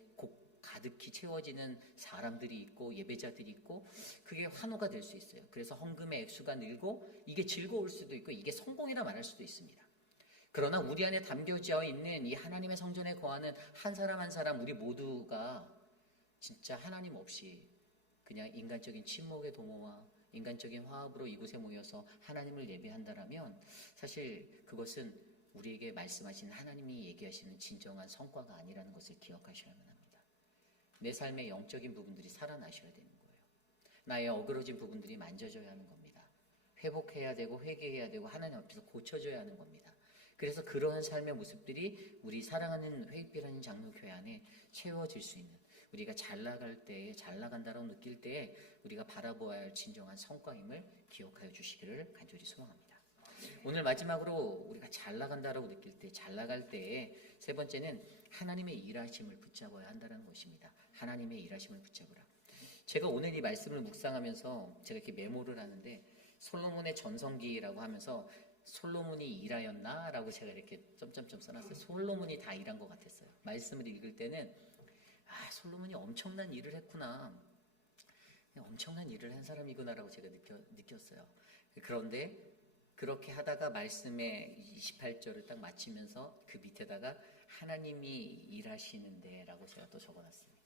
가득히 채워지는 사람들이 있고 예배자들이 있고 그게 환호가 될 수 있어요. 그래서 헌금의 액수가 늘고 이게 즐거울 수도 있고 이게 성공이라 말할 수도 있습니다. 그러나 우리 안에 담겨져 있는 이 하나님의 성전에 거하는 한 사람 한 사람, 우리 모두가 진짜 하나님 없이 그냥 인간적인 침묵의 도모와 인간적인 화합으로 이곳에 모여서 하나님을 예배한다라면 사실 그것은 우리에게 말씀하시는 하나님이 얘기하시는 진정한 성과가 아니라는 것을 기억하셔야만 합니다. 내 삶의 영적인 부분들이 살아나셔야 되는 거예요. 나의 어그러진 부분들이 만져져야 하는 겁니다. 회복해야 되고 회개해야 되고 하나님 앞에서 고쳐져야 하는 겁니다. 그래서 그러한 삶의 모습들이 우리 사랑하는 회입비라는 장로교회 안에 채워질 수 있는, 우리가 잘 나갈 때에, 잘 나간다고 느낄 때에 우리가 바라보아야 할 진정한 성과임을 기억하여 주시기를 간절히 소망합니다. 오늘 마지막으로 우리가 잘 나간다라고 느낄 때, 잘 나갈 때에 세 번째는 하나님의 일하심을 붙잡아야 한다는 것입니다. 하나님의 일하심을 붙잡으라. 제가 오늘 이 말씀을 묵상하면서 제가 이렇게 메모를 하는데 솔로몬의 전성기라고 하면서 솔로몬이 일하였나? 라고 제가 이렇게 점점점 써놨어요. 솔로몬이 다 일한 것 같았어요. 말씀을 읽을 때는 솔로몬이 엄청난 일을 했구나. 엄청난 일을 한 사람이구나 라고 제가 느꼈어요. 그런데 그렇게 하다가 말씀의 28절을 딱 마치면서 그 밑에다가 하나님이 일하시는데 라고 제가 또 적어놨습니다.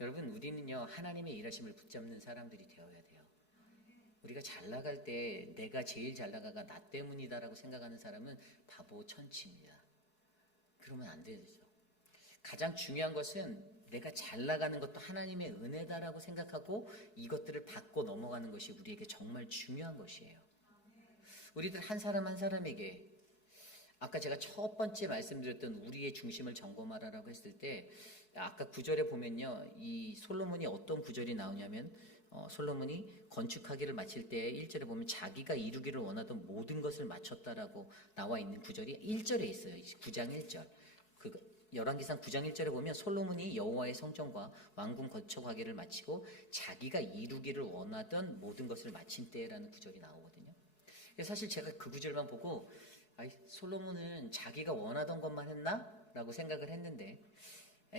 여러분, 우리는요 하나님의 일하심을 붙잡는 사람들이 되어야 돼요. 우리가 잘 나갈 때 내가 제일 잘 나가가 나 때문이다 라고 생각하는 사람은 바보 천치입니다. 그러면 안 되죠. 가장 중요한 것은 내가 잘 나가는 것도 하나님의 은혜다라고 생각하고 이것들을 받고 넘어가는 것이 우리에게 정말 중요한 것이에요. 우리들 한 사람 한 사람에게, 아까 제가 첫 번째 말씀드렸던 우리의 중심을 점검하라라고 했을 때 아까 9절에 보면요, 이 솔로몬이 어떤 구절이 나오냐면 솔로몬이 건축하기를 마칠 때 1절에 보면 자기가 이루기를 원하던 모든 것을 마쳤다라고 나와 있는 구절이 1절에 있어요. 9장 1절. 열왕기상 9장 1절에 보면 솔로몬이 여호와의 성전과 왕궁 건축하기를 마치고 자기가 이루기를 원하던 모든 것을 마친 때라는 구절이 나오거든요. 사실 제가 그 구절만 보고 솔로몬은 자기가 원하던 것만 했나? 라고 생각을 했는데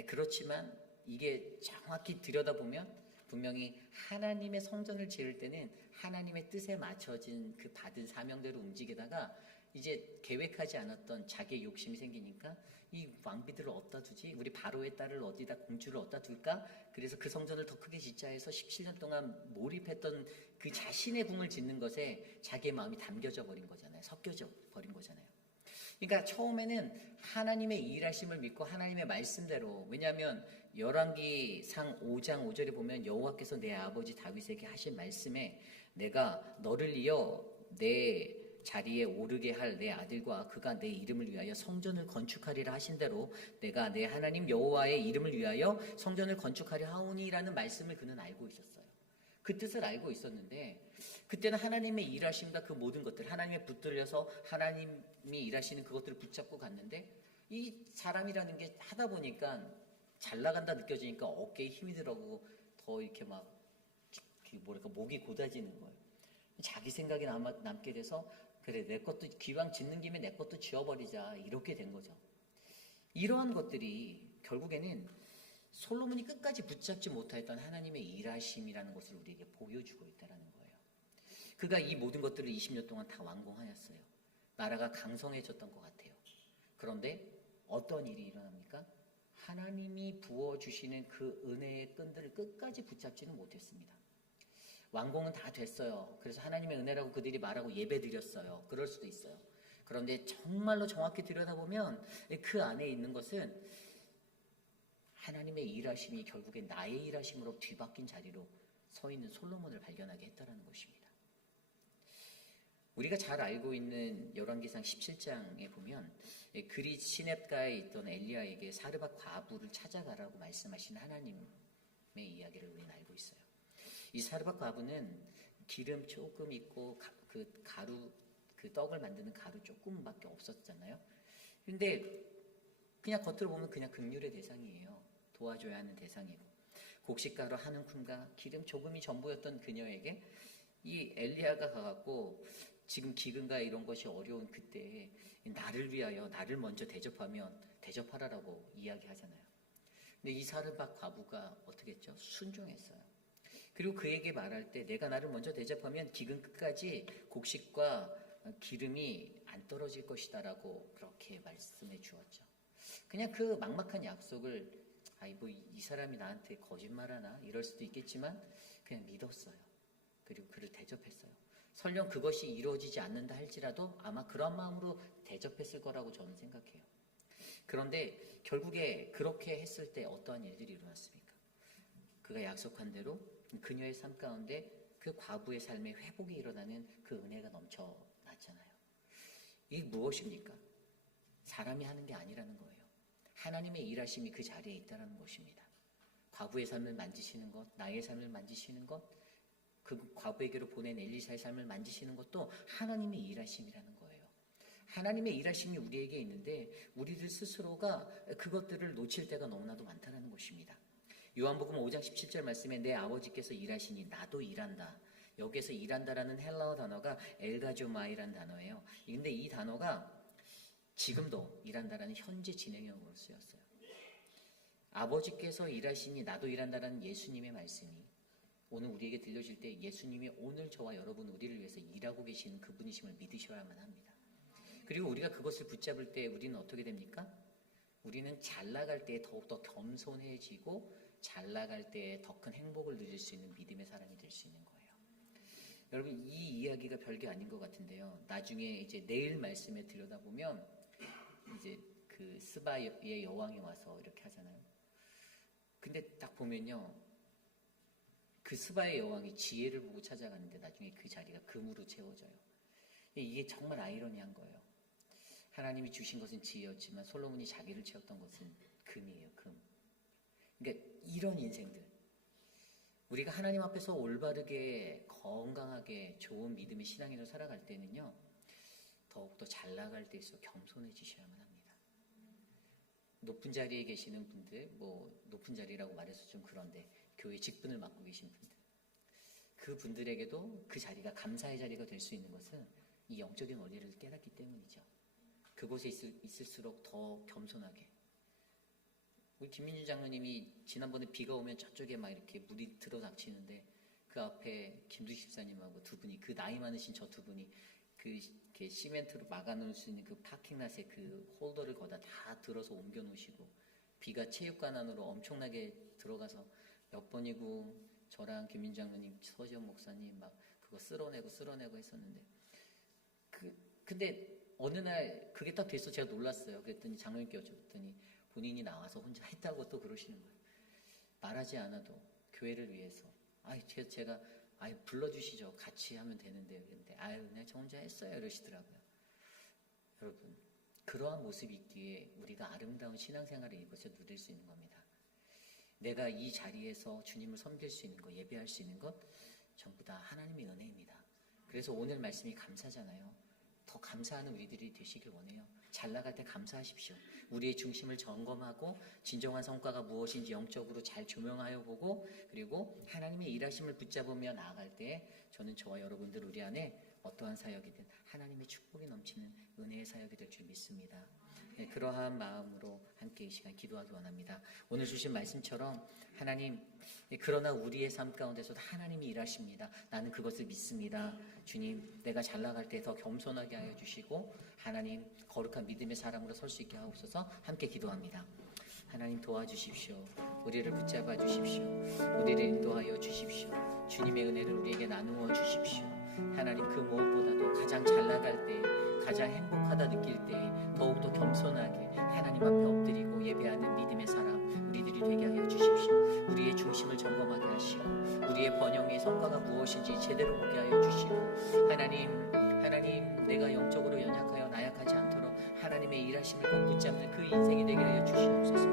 그렇지만 이게 정확히 들여다보면 분명히 하나님의 성전을 지을 때는 하나님의 뜻에 맞춰진 그 받은 사명대로 움직이다가 이제 계획하지 않았던 자기의 욕심이 생기니까 이 왕비들을 어디다 두지? 우리 바로의 딸을 어디다, 공주를 어디다 둘까? 그래서 그 성전을 더 크게 짓자 해서 17년 동안 몰입했던 그 자신의 궁을 짓는 것에 자기의 마음이 담겨져 버린 거잖아요. 섞여져 버린 거잖아요. 그러니까 처음에는 하나님의 일하심을 믿고 하나님의 말씀대로, 왜냐하면 열왕기상 5장 5절에 보면 여호와께서 내 아버지 다윗에게 하신 말씀에 내가 너를 이어 내 자리에 오르게 할 내 아들과 그가 내 이름을 위하여 성전을 건축하리라 하신 대로 내가 내 하나님 여호와의 이름을 위하여 성전을 건축하려 하오니라는 말씀을 그는 알고 있었어요. 그 뜻을 알고 있었는데 그때는 하나님의 일하심과 그 모든 것들, 하나님의 붙들려서 하나님이 일하시는 그것들을 붙잡고 갔는데 이 사람이라는 게 하다 보니까 잘 나간다 느껴지니까 어깨에 힘이 들어가고 더 이렇게 막 목이 곧아지는 거예요. 자기 생각이 남게 돼서 그래, 내 것도 기왕 짓는 김에 내 것도 지어버리자, 이렇게 된 거죠. 이러한 것들이 결국에는 솔로몬이 끝까지 붙잡지 못했던 하나님의 일하심이라는 것을 우리에게 보여주고 있다는 거예요. 그가 이 모든 것들을 20년 동안 다 완공하였어요. 나라가 강성해졌던 것 같아요. 그런데 어떤 일이 일어납니까? 하나님이 부어주시는 그 은혜의 끈들을 끝까지 붙잡지는 못했습니다. 완공은 다 됐어요. 그래서 하나님의 은혜라고 그들이 말하고 예배 드렸어요. 그럴 수도 있어요. 그런데 정말로 정확히 들여다보면 그 안에 있는 것은 하나님의 일하심이 결국에 나의 일하심으로 뒤바뀐 자리로 서 있는 솔로몬을 발견하게 했다는 것입니다. 우리가 잘 알고 있는 열왕기상 17장에 보면 그리 시냅가에 있던 엘리야에게 사르밧 과부를 찾아가라고 말씀하신 하나님의 이야기를 우리는 알고 있어요. 이 사르밧 과부는 기름 조금 있고 그 가루, 그 떡을 만드는 가루 조금밖에 없었잖아요. 근데 그냥 겉으로 보면 그냥 긍휼의 대상이에요. 도와줘야 하는 대상이고, 곡식가루 한 움큼과 기름 조금이 전부였던 그녀에게 이 엘리야가 가갖고 지금 기근과 이런 것이 어려운 그때 나를 위하여 나를 먼저 대접하면 대접하라라고 이야기하잖아요. 근데 이 사르밧 과부가 어떻게 했죠? 순종했어요. 그리고 그에게 말할 때 내가 나를 먼저 대접하면 기근 끝까지 곡식과 기름이 안 떨어질 것이다라고 그렇게 말씀해 주었죠. 그냥 그 막막한 약속을 아이고 이 사람이 나한테 거짓말하나 이럴 수도 있겠지만 그냥 믿었어요. 그리고 그를 대접했어요. 설령 그것이 이루어지지 않는다 할지라도 아마 그런 마음으로 대접했을 거라고 저는 생각해요. 그런데 결국에 그렇게 했을 때 어떠한 일들이 일어났습니까? 그가 약속한 대로 그녀의 삶 가운데 그 과부의 삶에 회복이 일어나는 그 은혜가 넘쳐났잖아요. 이게 무엇입니까? 사람이 하는 게 아니라는 거예요. 하나님의 일하심이 그 자리에 있다는 것입니다. 과부의 삶을 만지시는 것, 나의 삶을 만지시는 것, 그 과부에게로 보낸 엘리사의 삶을 만지시는 것도 하나님의 일하심이라는 거예요. 하나님의 일하심이 우리에게 있는데 우리들 스스로가 그것들을 놓칠 때가 너무나도 많다는 것입니다. 요한복음 5장 17절 말씀에 내 아버지께서 일하시니 나도 일한다. 여기에서 일한다라는 헬라어 단어가 엘가조마이라는 단어예요. 근데 이 단어가 지금도 일한다라는 현재 진행형으로 쓰였어요. 아버지께서 일하시니 나도 일한다라는 예수님의 말씀이 오늘 우리에게 들려질 때 예수님이 오늘 저와 여러분 우리를 위해서 일하고 계시는 그분이심을 믿으셔야만 합니다. 그리고 우리가 그것을 붙잡을 때 우리는 어떻게 됩니까? 우리는 잘 나갈 때 더욱더 겸손해지고 잘 나갈 때 더 큰 행복을 누릴 수 있는 믿음의 사람이 될 수 있는 거예요. 여러분 이 이야기가 별게 아닌 것 같은데요. 나중에 이제 내일 말씀에 들여다보면 이제 그 스바의 여왕이 와서 이렇게 하잖아요. 근데 딱 보면요. 그 스바의 여왕이 지혜를 보고 찾아가는데 나중에 그 자리가 금으로 채워져요. 이게 정말 아이러니한 거예요. 하나님이 주신 것은 지혜였지만 솔로몬이 자기를 채웠던 것은 금이에요. 금. 그러니까 이런 인생들. 우리가 하나님 앞에서 올바르게 건강하게 좋은 믿음의 신앙인으로 살아갈 때는요. 더욱더 잘 나갈 때일수록 겸손해지셔야만 합니다. 높은 자리에 계시는 분들, 뭐 높은 자리라고 말해서 좀 그런데 교회 직분을 맡고 계신 분들, 그 분들에게도 그 자리가 감사의 자리가 될 수 있는 것은 이 영적인 원리를 깨닫기 때문이죠. 그곳에 있을수록 더 겸손하게. 우리 김민주 장로님이 지난번에 비가 오면 저쪽에 막 이렇게 물이 들어닥치는데 그 앞에 김두식 집사님하고 두 분이, 그 나이 많으신 저 두 분이 그 이렇게 시멘트로 막아놓을 수 있는 그 파킹랏에 그 홀더를 거다 다 들어서 옮겨 놓으시고, 비가 체육관 안으로 엄청나게 들어가서 몇 번이고 저랑 김민주 장로님, 서지현 목사님 막 그거 쓸어내고 했었는데, 근데 어느 날 그게 딱 돼서 제가 놀랐어요. 그랬더니 장로님께 여쭤봤더니 본인이 나와서 혼자 했다고 또 그러시는 거예요. 말하지 않아도 교회를 위해서. 제가 불러주시죠. 같이 하면 되는데. 근데 그냥 저 혼자 했어요. 이러시더라고요. 여러분, 그러한 모습이 있기에 우리가 아름다운 신앙생활을 이곳에 누릴 수 있는 겁니다. 내가 이 자리에서 주님을 섬길 수 있는 것, 예배할 수 있는 것, 전부 다 하나님의 은혜입니다. 그래서 오늘 말씀이 감사잖아요. 더 감사하는 우리들이 되시길 원해요. 잘 나갈 때 감사하십시오. 우리의 중심을 점검하고 진정한 성과가 무엇인지 영적으로 잘 조명하여 보고, 그리고 하나님의 일하심을 붙잡으며 나아갈 때 저는 저와 여러분들 우리 안에 어떠한 사역이든 하나님의 축복이 넘치는 은혜의 사역이 될 줄 믿습니다. 네, 그러한 마음으로 함께 이 시간 기도하기 원합니다. 오늘 주신 말씀처럼 하나님, 그러나 우리의 삶 가운데서도 하나님이 일하십니다. 나는 그것을 믿습니다. 주님, 내가 잘 나갈 때 더 겸손하게 하여 주시고 하나님 거룩한 믿음의 사람으로 설 수 있게 하옵소서. 함께 기도합니다. 하나님 도와주십시오. 우리를 붙잡아 주십시오. 우리를 인도하여 주십시오. 주님의 은혜를 우리에게 나누어 주십시오. 하나님, 그 무엇보다도 가장 잘 나갈 때, 가장 행복하다 느낄 때 더욱더 겸손하게 하나님 앞에 엎드리고 예배하는 믿음의 사람 우리들이 되게 하여 주십시오. 우리의 중심을 점검하게 하시고 우리의 번영의 성과가 무엇인지 제대로 보게 하여 주시고, 하나님 내가 영적으로 연약하여 나약하지 않도록 하나님의 일하심을 꼭 붙잡는 그 인생이 되게 하여 주시옵소서.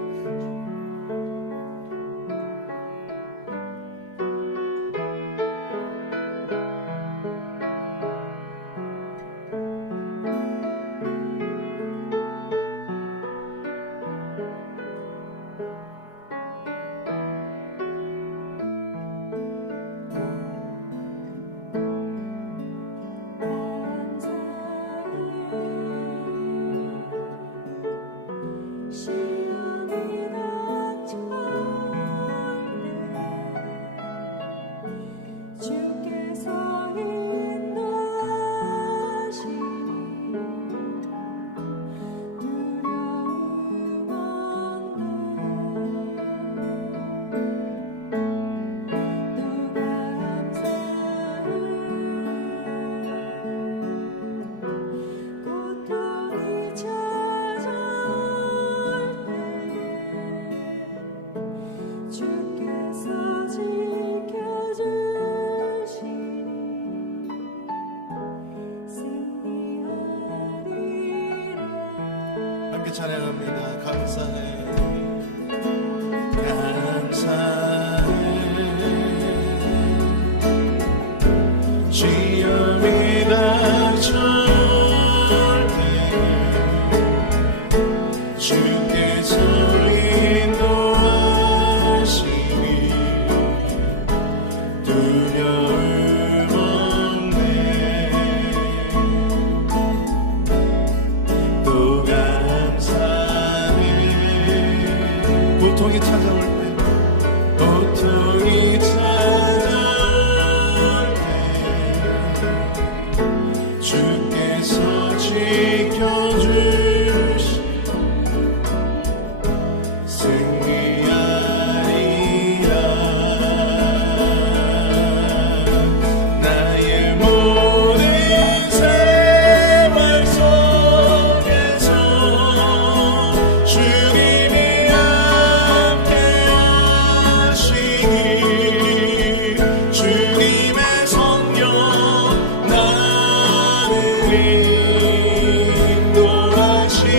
함께 찬양합니다. 감사해 감사해 시험이 닥칠 때 주께서 인도하시니 두려움 없네 또 감사해 고통이 찾아올 때 고통이 찾아올 때 주께서 지켜주시 승리하리라 나의 모든 생활 속에서 주님이 함께 하시니 주님의 성령 나를 인도하시니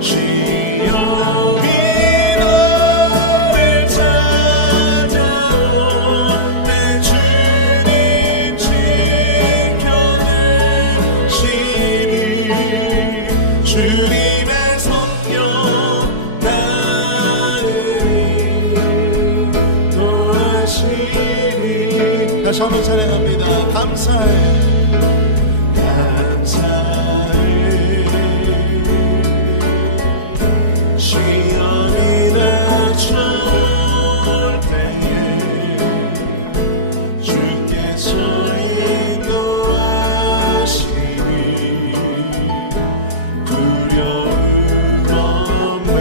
시험이 너를 찾아올 때 주님 지켜주시니 주님의 성령 나를 인도하시니 다시 한번 찬양합니다. 감사해 감사해 시험이 닥칠 때에 주께서 인도하시니 두려움 없네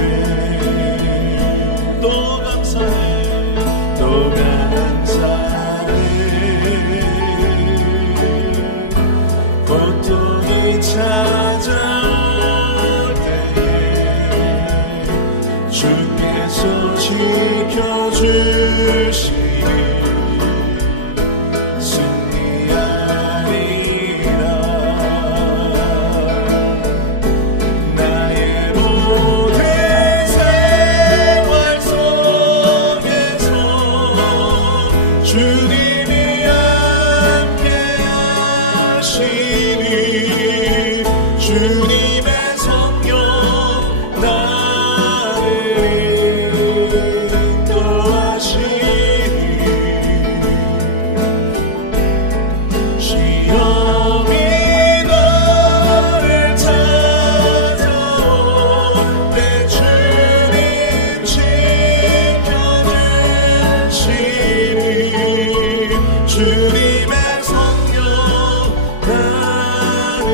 또 감사해 또 감사해 고통이 찾아올 때에 주께서 지켜주시니 승리하리라 나의 모든 생활 속에서 주님이 함께 하시니 주님의 성령 나를 인도하시니 시험이 너를 찾아올 때 주님 지켜주시니 주님의 성령 나를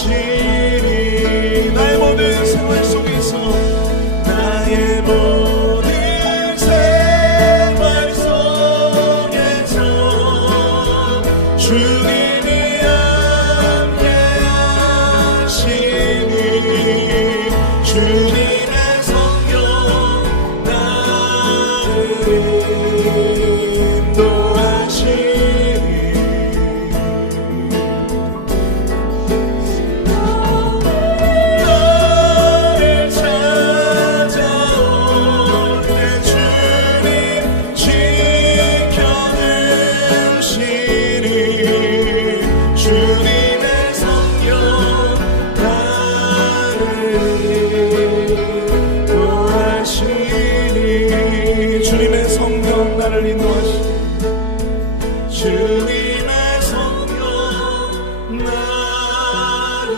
인도하시니 나의 모든 생활 속에서 나의 모든 생활 속에서 주님이 함께 하시니 주님의 성령 나를 인도하시니 너를 찾아올 때 주님 지켜주시니 주님의 성령 나를 인도하시니 주님의 성령 나를 인도하시니 주님의 성령 나를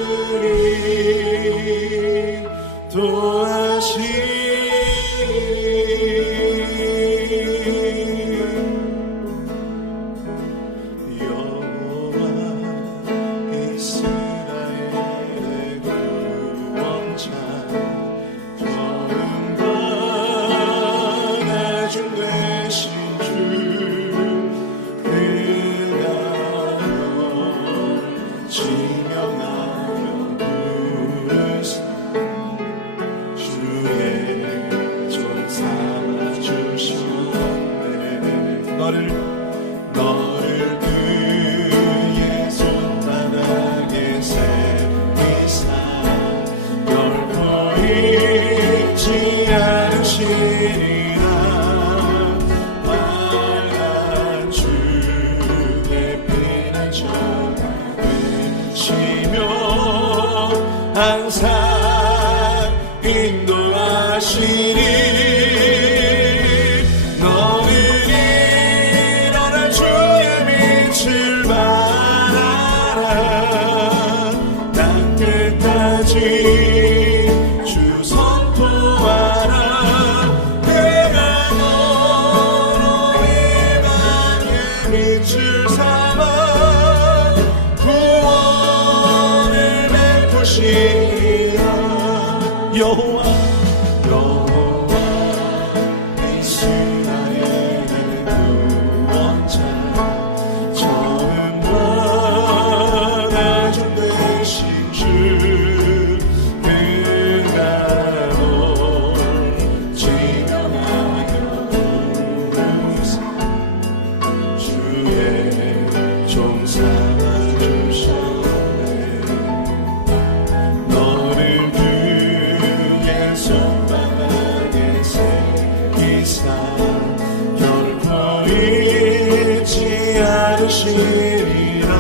인도하시니 여호와 이스라엘의 구원자 처음과 나중 되신 주 그가 널 지명하여 부르사 주의 종 삼아 주셨네 너를 그의 인도하시니 너는 일어나 주의 빛을 발하라 땅끝까지 주 선포하라 내가 너로 이 땅에 빛을 삼아 구원을 베푸시리라 여호와 이스라엘의 구원자 처음과 나중 되신 주 그가 널 지명하여 부르사 주의 종 삼아주셨네 너를 그의 손바닥에 새기사 결코 잊지 않으시리라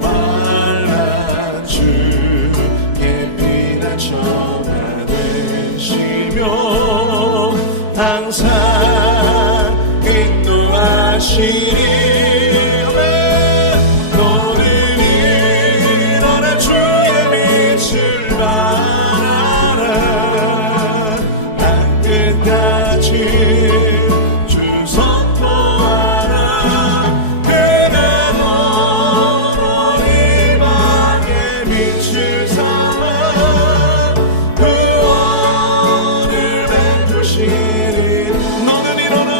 말라 주의 피난처가 되시며 항상 인도하시리 너는 일어나 주의 빛을 발하라 땅끝까지 주 선포하라 그가 너로 이 방에 빛을 삼아 구원을 베푸시리 너는 일어나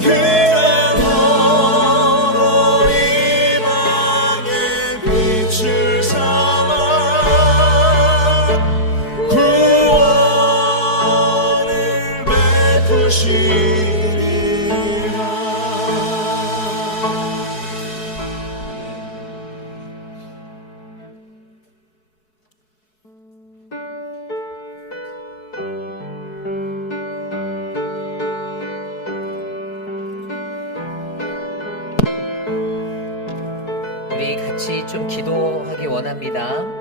그가 너로 이 방에 빛을 삼아 구원을 베푸시리라 우리 같이 좀 기도하기 원합니다.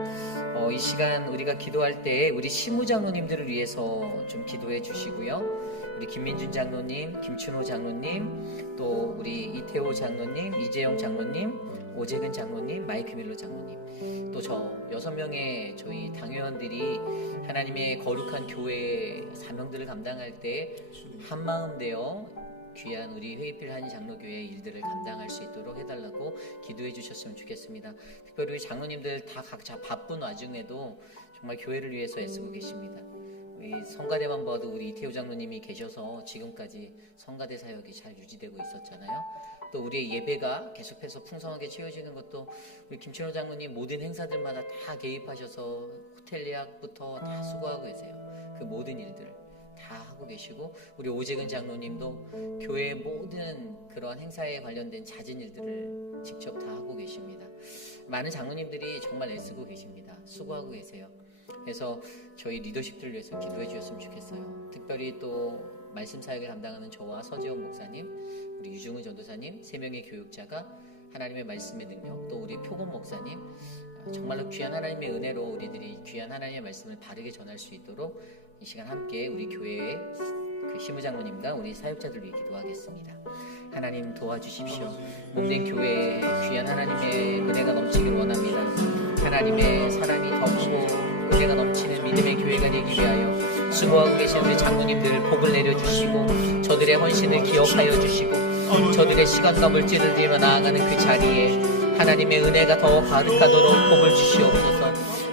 이 시간 우리가 기도할 때 우리 시무장로님들을 위해서 좀 기도해 주시고요. 우리 김민준 장로님, 김춘호 장로님, 또 우리 이태호 장로님, 이재영 장로님, 오재근 장로님, 마이크 밀로 장로님, 또 저 6명의 저희 당회원들이 하나님의 거룩한 교회 사명들을 감당할 때 한마음 되어 귀한 우리 회의필 한 장로교회 일들을 감당할 수 있도록 해달라고 기도해 주셨으면 좋겠습니다. 특별히 우리 장로님들 다 각자 바쁜 와중에도 정말 교회를 위해서 애쓰고 계십니다. 우리 성가대만 봐도 우리 이태호 장로님이 계셔서 지금까지 성가대 사역이 잘 유지되고 있었잖아요. 또 우리의 예배가 계속해서 풍성하게 채워지는 것도 우리 김춘호 장로님 모든 행사들마다 다 개입하셔서 호텔 예약부터 다 수고하고 계세요. 그 모든 일들을 다 하고 계시고 우리 오재근 장로님도 교회의 모든 그런 행사에 관련된 잦은 일들을 직접 다 하고 계십니다. 많은 장로님들이 정말 애쓰고 계십니다. 수고하고 계세요. 그래서 저희 리더십들을 위해서 기도해 주셨으면 좋겠어요. 특별히 또 말씀 사역을 담당하는 저와 서재원 목사님, 우리 유중은 전도사님, 3명의 교육자가 하나님의 말씀의 능력, 또 우리 표곤 목사님, 정말로 귀한 하나님의 은혜로 우리들이 귀한 하나님의 말씀을 바르게 전할 수 있도록 이 시간 함께 우리 교회의 그 시무장로님과 우리 사역자들 위해 기도하겠습니다. 하나님 도와주십시오. 몸된 교회에 귀한 하나님의 은혜가 넘치길 원합니다. 하나님의 사랑이 더 크고 은혜가 넘치는 믿음의 교회가 되기 위하여 수고하고 계신 우리 장로님들 복을 내려주시고 저들의 헌신을 기억하여 주시고 저들의 시간과 물질을 들여 나아가는 그 자리에 하나님의 은혜가 더 가득하도록 복을 주시옵소서.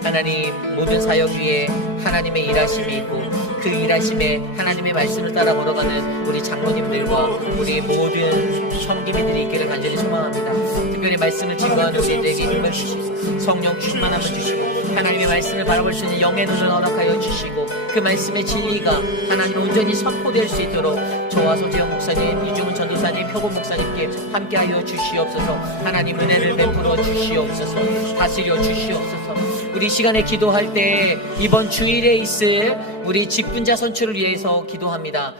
하나님 모든 사역 위에 하나님의 일하심이 있고 그 일하심에 하나님의 말씀을 따라 걸어가는 우리 장로님들과 우리 모든 섬기민들이 있기를 간절히 소망합니다. 특별히 말씀을 증거하는 우리들에게 힘을 주시고 성령 충만함을 주시고 하나님의 말씀을 바라볼 수 있는 영의 눈을 허락하여 주시고 그 말씀의 진리가 하나님 온전히 선포될 수 있도록 저와 소재영 목사님, 이중훈 전도사님, 표본 목사님께 함께하여 주시옵소서. 하나님 은혜를 베풀어 주시옵소서. 다스려 주시옵소서. 우리 시간에 기도할 때 이번 주일에 있을 우리 직분자 선출을 위해서 기도합니다.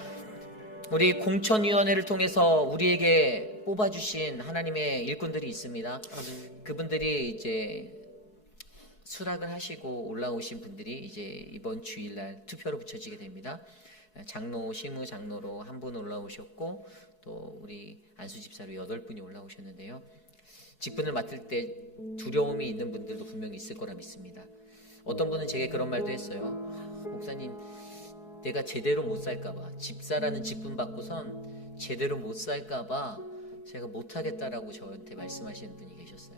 우리 공천위원회를 통해서 우리에게 뽑아주신 하나님의 일꾼들이 있습니다. 그분들이 이제 수락을 하시고 올라오신 분들이 이제 이번 주일날 투표로 붙여지게 됩니다. 장로, 실무장로로 한 분 올라오셨고 또 우리 안수 집사로 8분이 올라오셨는데요. 직분을 맡을 때 두려움이 있는 분들도 분명히 있을 거라 믿습니다. 어떤 분은 제게 그런 말도 했어요. 목사님, 내가 제대로 못 살까봐, 집사라는 직분 받고선 제대로 못 살까봐 제가 못하겠다라고 저한테 말씀하시는 분이 계셨어요.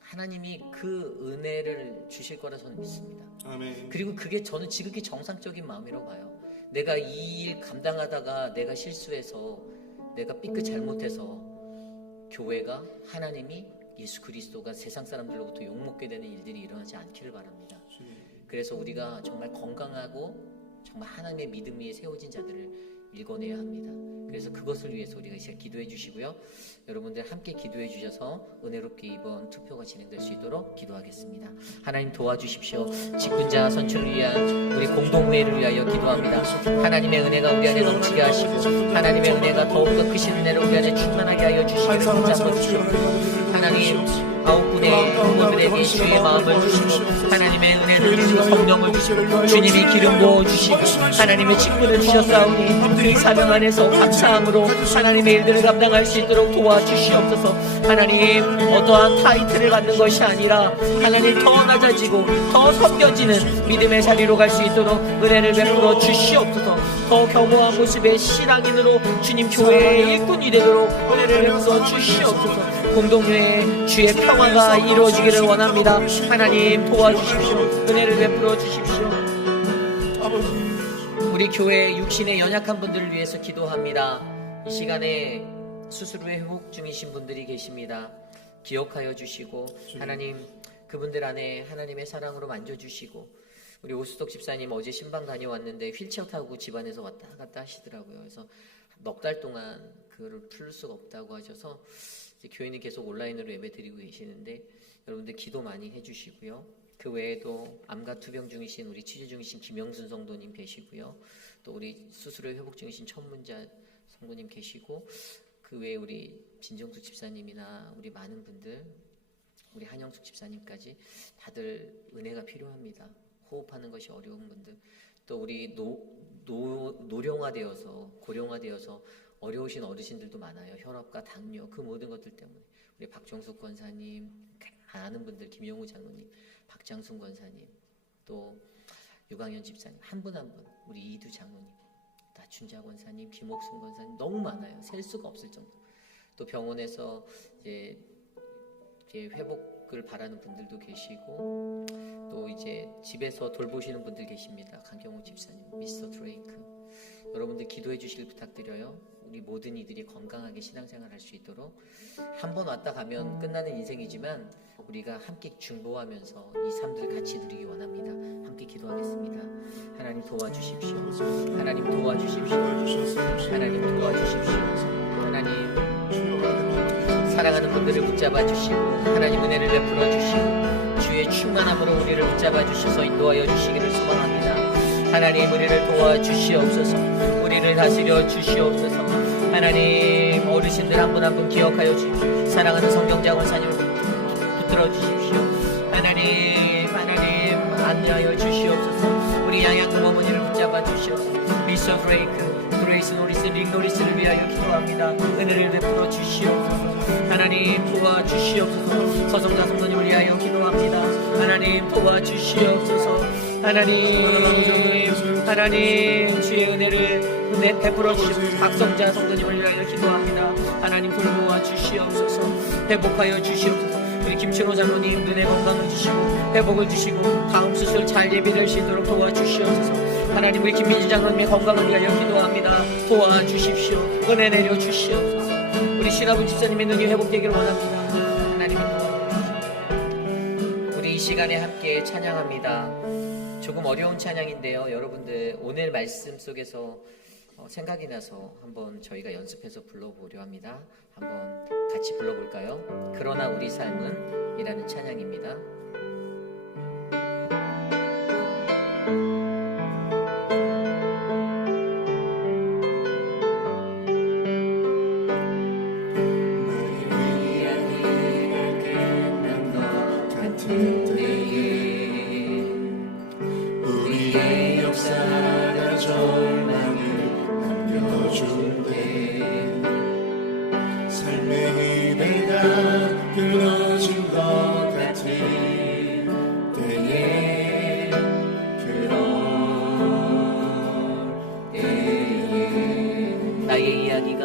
하나님이 그 은혜를 주실 거라 저는 믿습니다. 아멘. 그리고 그게 저는 지극히 정상적인 마음이라고 봐요. 내가 이 일 감당하다가 내가 실수해서 내가 삐끗 잘못해서 교회가, 하나님이, 예수 그리스도가 세상 사람들로부터 욕먹게 되는 일들이 일어나지 않기를 바랍니다. 그래서 우리가 정말 건강하고 정말 하나님의 믿음 위에 세워진 자들을 읽어내야 합니다. 그래서 그것을 위해서 우리가 이제 기도해 주시고요. 여러분들 함께 기도해 주셔서 은혜롭게 이번 투표가 진행될 수 있도록 기도하겠습니다. 하나님 도와주십시오. 직분자 선출을 위한 우리 공동회를 위하여 기도합니다. 하나님의 은혜가 우리 안에 넘치게 하시고 하나님의 은혜가 더욱더 크신 은혜를 우리 안에 충만하게 하여 주시기를 붙잡아 주시옵소서. 하나님 9분의 후보들에게 주의 마음을 주시고 하나님의 은혜를 주시고 성령을 주시고 주님이 기름 부어주시고 하나님의 직분을 주셨사오니 그 사명 안에서 감사함으로 하나님의 일들을 감당할 수 있도록 도와주시옵소서. 하나님 어떠한 타이틀을 갖는 것이 아니라 하나님 더 낮아지고 더 섬겨지는 믿음의 자리로 갈 수 있도록 은혜를 베풀어 주시옵소서. 더 겸허한 모습의 신앙인으로 주님 교회의 일꾼이 되도록 은혜를 베풀어 주시옵소서. 공동묘의 주의 평화가 이루어지기를 원합니다. 하나님 도와주십시오. 은혜를 베풀어 주십시오. 우리 교회 육신의 연약한 분들을 위해서 기도합니다. 이 시간에 수술 후에 회복 중이신 분들이 계십니다. 기억하여 주시고 하나님 그분들 안에 하나님의 사랑으로 만져주시고 우리 오수덕 집사님 어제 신방 다녀왔는데 휠체어 타고 집안에서 왔다 갔다 하시더라고요. 그래서 넉 달 동안 그거를 풀 수가 없다고 하셔서 교인이 계속 온라인으로 예배 드리고 계시는데 여러분들 기도 많이 해주시고요. 그 외에도 암과 투병 중이신 우리 치료 중이신 김영순 성도님 계시고요. 또 우리 수술 후에 회복 중이신 천문자 성도님 계시고 그 외에 우리 진정수 집사님이나 우리 많은 분들 우리 한영숙 집사님까지 다들 은혜가 필요합니다. 호흡하는 것이 어려운 분들 또 우리 노령화되어서 고령화되어서 어려우신 어르신들도 많아요. 혈압과 당뇨 그 모든 것들 때문에 우리 박종숙 권사님 많은 분들 김용우 장로님 박장순 권사님 또 유광현 집사님 한 분 한 분 우리 이두 장로님 나춘자 권사님 김옥순 권사님 너무 많아요. 셀 수가 없을 정도. 또 병원에서 이제 회복을 바라는 분들도 계시고 또 이제 집에서 돌보시는 분들 계십니다. 강경호 집사님, 미스터 드레이크 여러분들 기도해 주시길 부탁드려요. 우리 모든 이들이 건강하게 신앙생활 할 수 있도록 한 번 왔다 가면 끝나는 인생이지만 우리가 함께 중보하면서 이 삶들을 같이 누리기 원합니다. 함께 기도하겠습니다. 하나님 도와주십시오. 하나님 도와주십시오. 하나님 도와주십시오. 하나님 사랑하는 분들을 붙잡아 주시고 하나님 은혜를 베풀어 주시고 주의 충만함으로 우리를 붙잡아 주셔서 인도하여 주시기를 소망합니다. 하나님 우리를 도와주시옵소서. 우리를 다스려 주시옵소서. 하나님 어르신들 한 분 한 분 기억하여 주시고 사랑하는 성경장 원사님을 붙들어 주십시오. 하나님 안내하여 주시옵소서. 우리 양양금 어머니를 붙잡아 주시옵소서. 미스터 브레이크 그레이스 노리스 링 노리스를 위하여 기도합니다. 은혜를 베풀어 주시옵소서. 하나님 도와주시옵소서. 서성자 성도님을 위하여 기도합니다. 하나님 도와주시옵소서. 하나님 주의 은혜를 베풀어 주시고 박성자 성도님을 위하여 기도합니다. 하나님 돌보아 주시옵소서. 회복하여 주시옵소서. 우리 김춘호 장로님 눈의 건강을 주시고 회복을 주시고 다음 수술 잘 예비될 수 있도록 도와주시옵소서. 하나님 우리 김민지 장로님의 건강을 위하여 기도합니다. 도와주십시오. 은혜 내려 주시옵소서. 우리 신하부 집사님의 눈이 회복되기를 원합니다. 하나님의 도와주십시오. 시간에 함께 찬양합니다. 조금 어려운 찬양인데요. 여러분들 오늘 말씀 속에서 생각이 나서 한번 저희가 연습해서 불러보려 합니다. 한번 같이 불러볼까요? 그러나 우리 삶은 이라는 찬양입니다. 우리의 역사가 절망을 안겨줄 때 삶의 기대가 끊어진 것 같은 때에 그럴 때에 나의 이야기가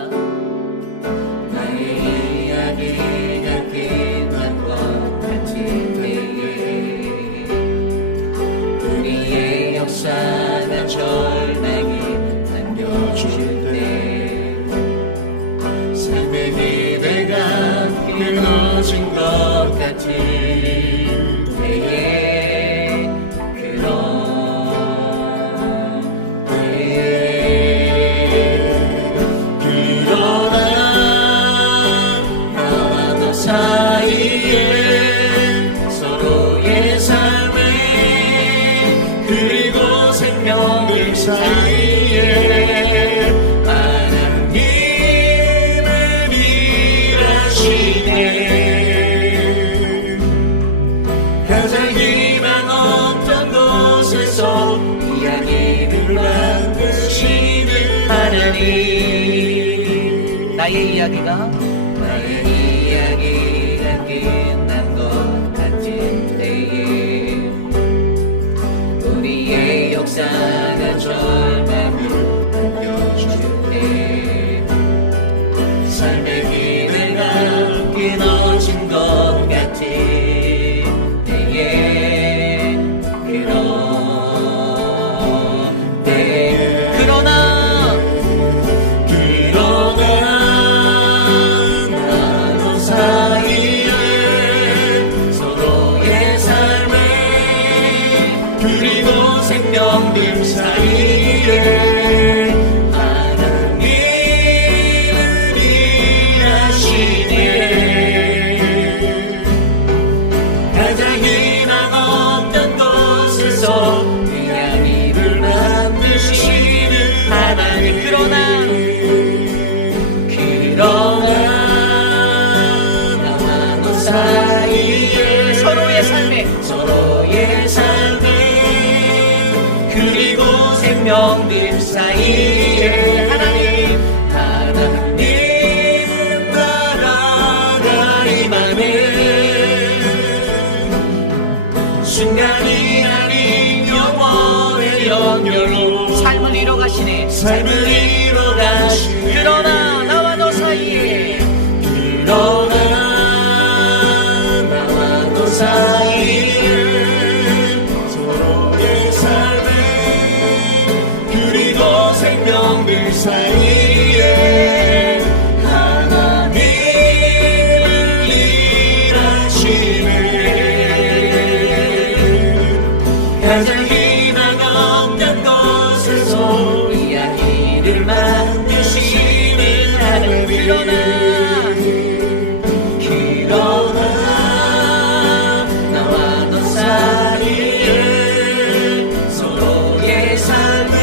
끝난 것 같은 때에 우리의 역사가 절망이 안겨줄 때 삶의 기대가 끊어진 것 같은 때에 그런 때에 그러나 나와 너 사이에 서로의 삶을 그리고 생명들 사이에 하나님은 일하시네. 가장 희망 없던 곳에서 이야기를 만드시는 하나님. 나의 이야기가 나의 이야기가 끝난 것 같은 때에 우리의 역사가 절망을 안겨줄 때 삶의 기대가 끊어진 것 같은 때에 그런 때에 그러나 나눠 사이에 서로의 삶을 그리고 생명들 사이에 하나님은 일하시네. 가장 희망 없던 곳에서 이야기를 만드시는 하나님. 그러나 나와 너 사이에 서로의 삶에 그리고 생명들 사이에 하나님 나라가 임하네. 순간이 아닌 영원의 연결로 삶을 이뤄가시네. 그러나 나와 너 사이에 나와 너 사이에 서로의 삶을 그리고 생명들 사이에 하나님은 일하시네. 가장 희망 없는 곳에서 이야기를 만드시는 하나님. 그러나 나와 너 사이에 서로의 삶을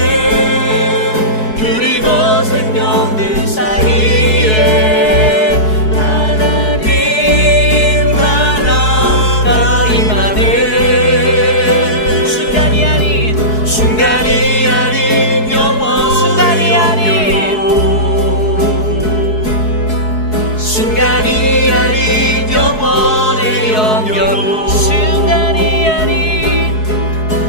그리고 생명들 사이에 하나님 나라가 임하네. 순간이 아닌 영원 순간이 아닌 영원의 연결로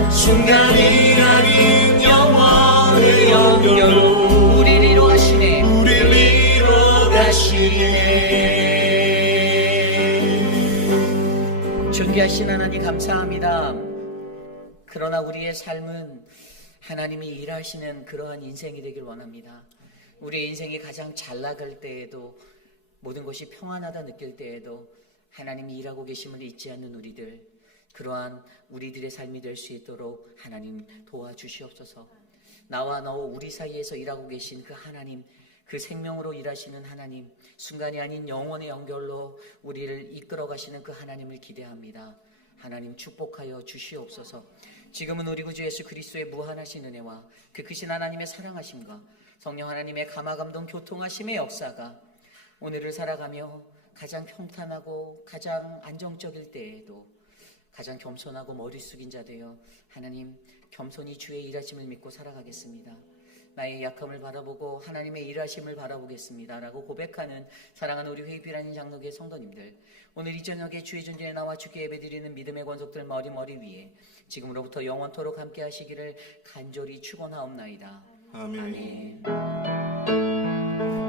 순간이 아닌 영원의 연결로 우리를 이뤄가시네. 우리를 이뤄가시네. 존귀하신 하나님 감사합니다. 그러나 우리의 삶은 하나님이 일하시는 그러한 인생이 되길 원합니다. 우리의 인생이 가장 잘 나갈 때에도, 모든 것이 평안하다 느낄 때에도 하나님이 일하고 계심을 잊지 않는 우리들, 그러한 우리들의 삶이 될 수 있도록 하나님 도와주시옵소서. 나와 너 우리 사이에서 일하고 계신 그 하나님, 그 생명으로 일하시는 하나님, 순간이 아닌 영원의 연결로 우리를 이끌어 가시는 그 하나님을 기대합니다. 하나님 축복하여 주시옵소서. 지금은 우리 구주 예수 그리스도의 무한하신 은혜와 그 크신 하나님의 사랑하심과 성령 하나님의 감화감동 교통하심의 역사가 오늘을 살아가며 가장 평탄하고 가장 안정적일 때에도 가장 겸손하고 머리 숙인 자 되어 하나님 겸손히 주의 일하심을 믿고 살아가겠습니다. 나의 약함을 바라보고 하나님의 일하심을 바라보겠습니다 라고 고백하는 사랑하는 우리 회의비라는 장로교회 성도님들, 오늘 이 저녁에 주의 존재에 나와 주께 예배드리는 믿음의 권속들 머리 위에 지금으로부터 영원토록 함께 하시기를 간절히 축원하옵나이다. 아멘. 아멘.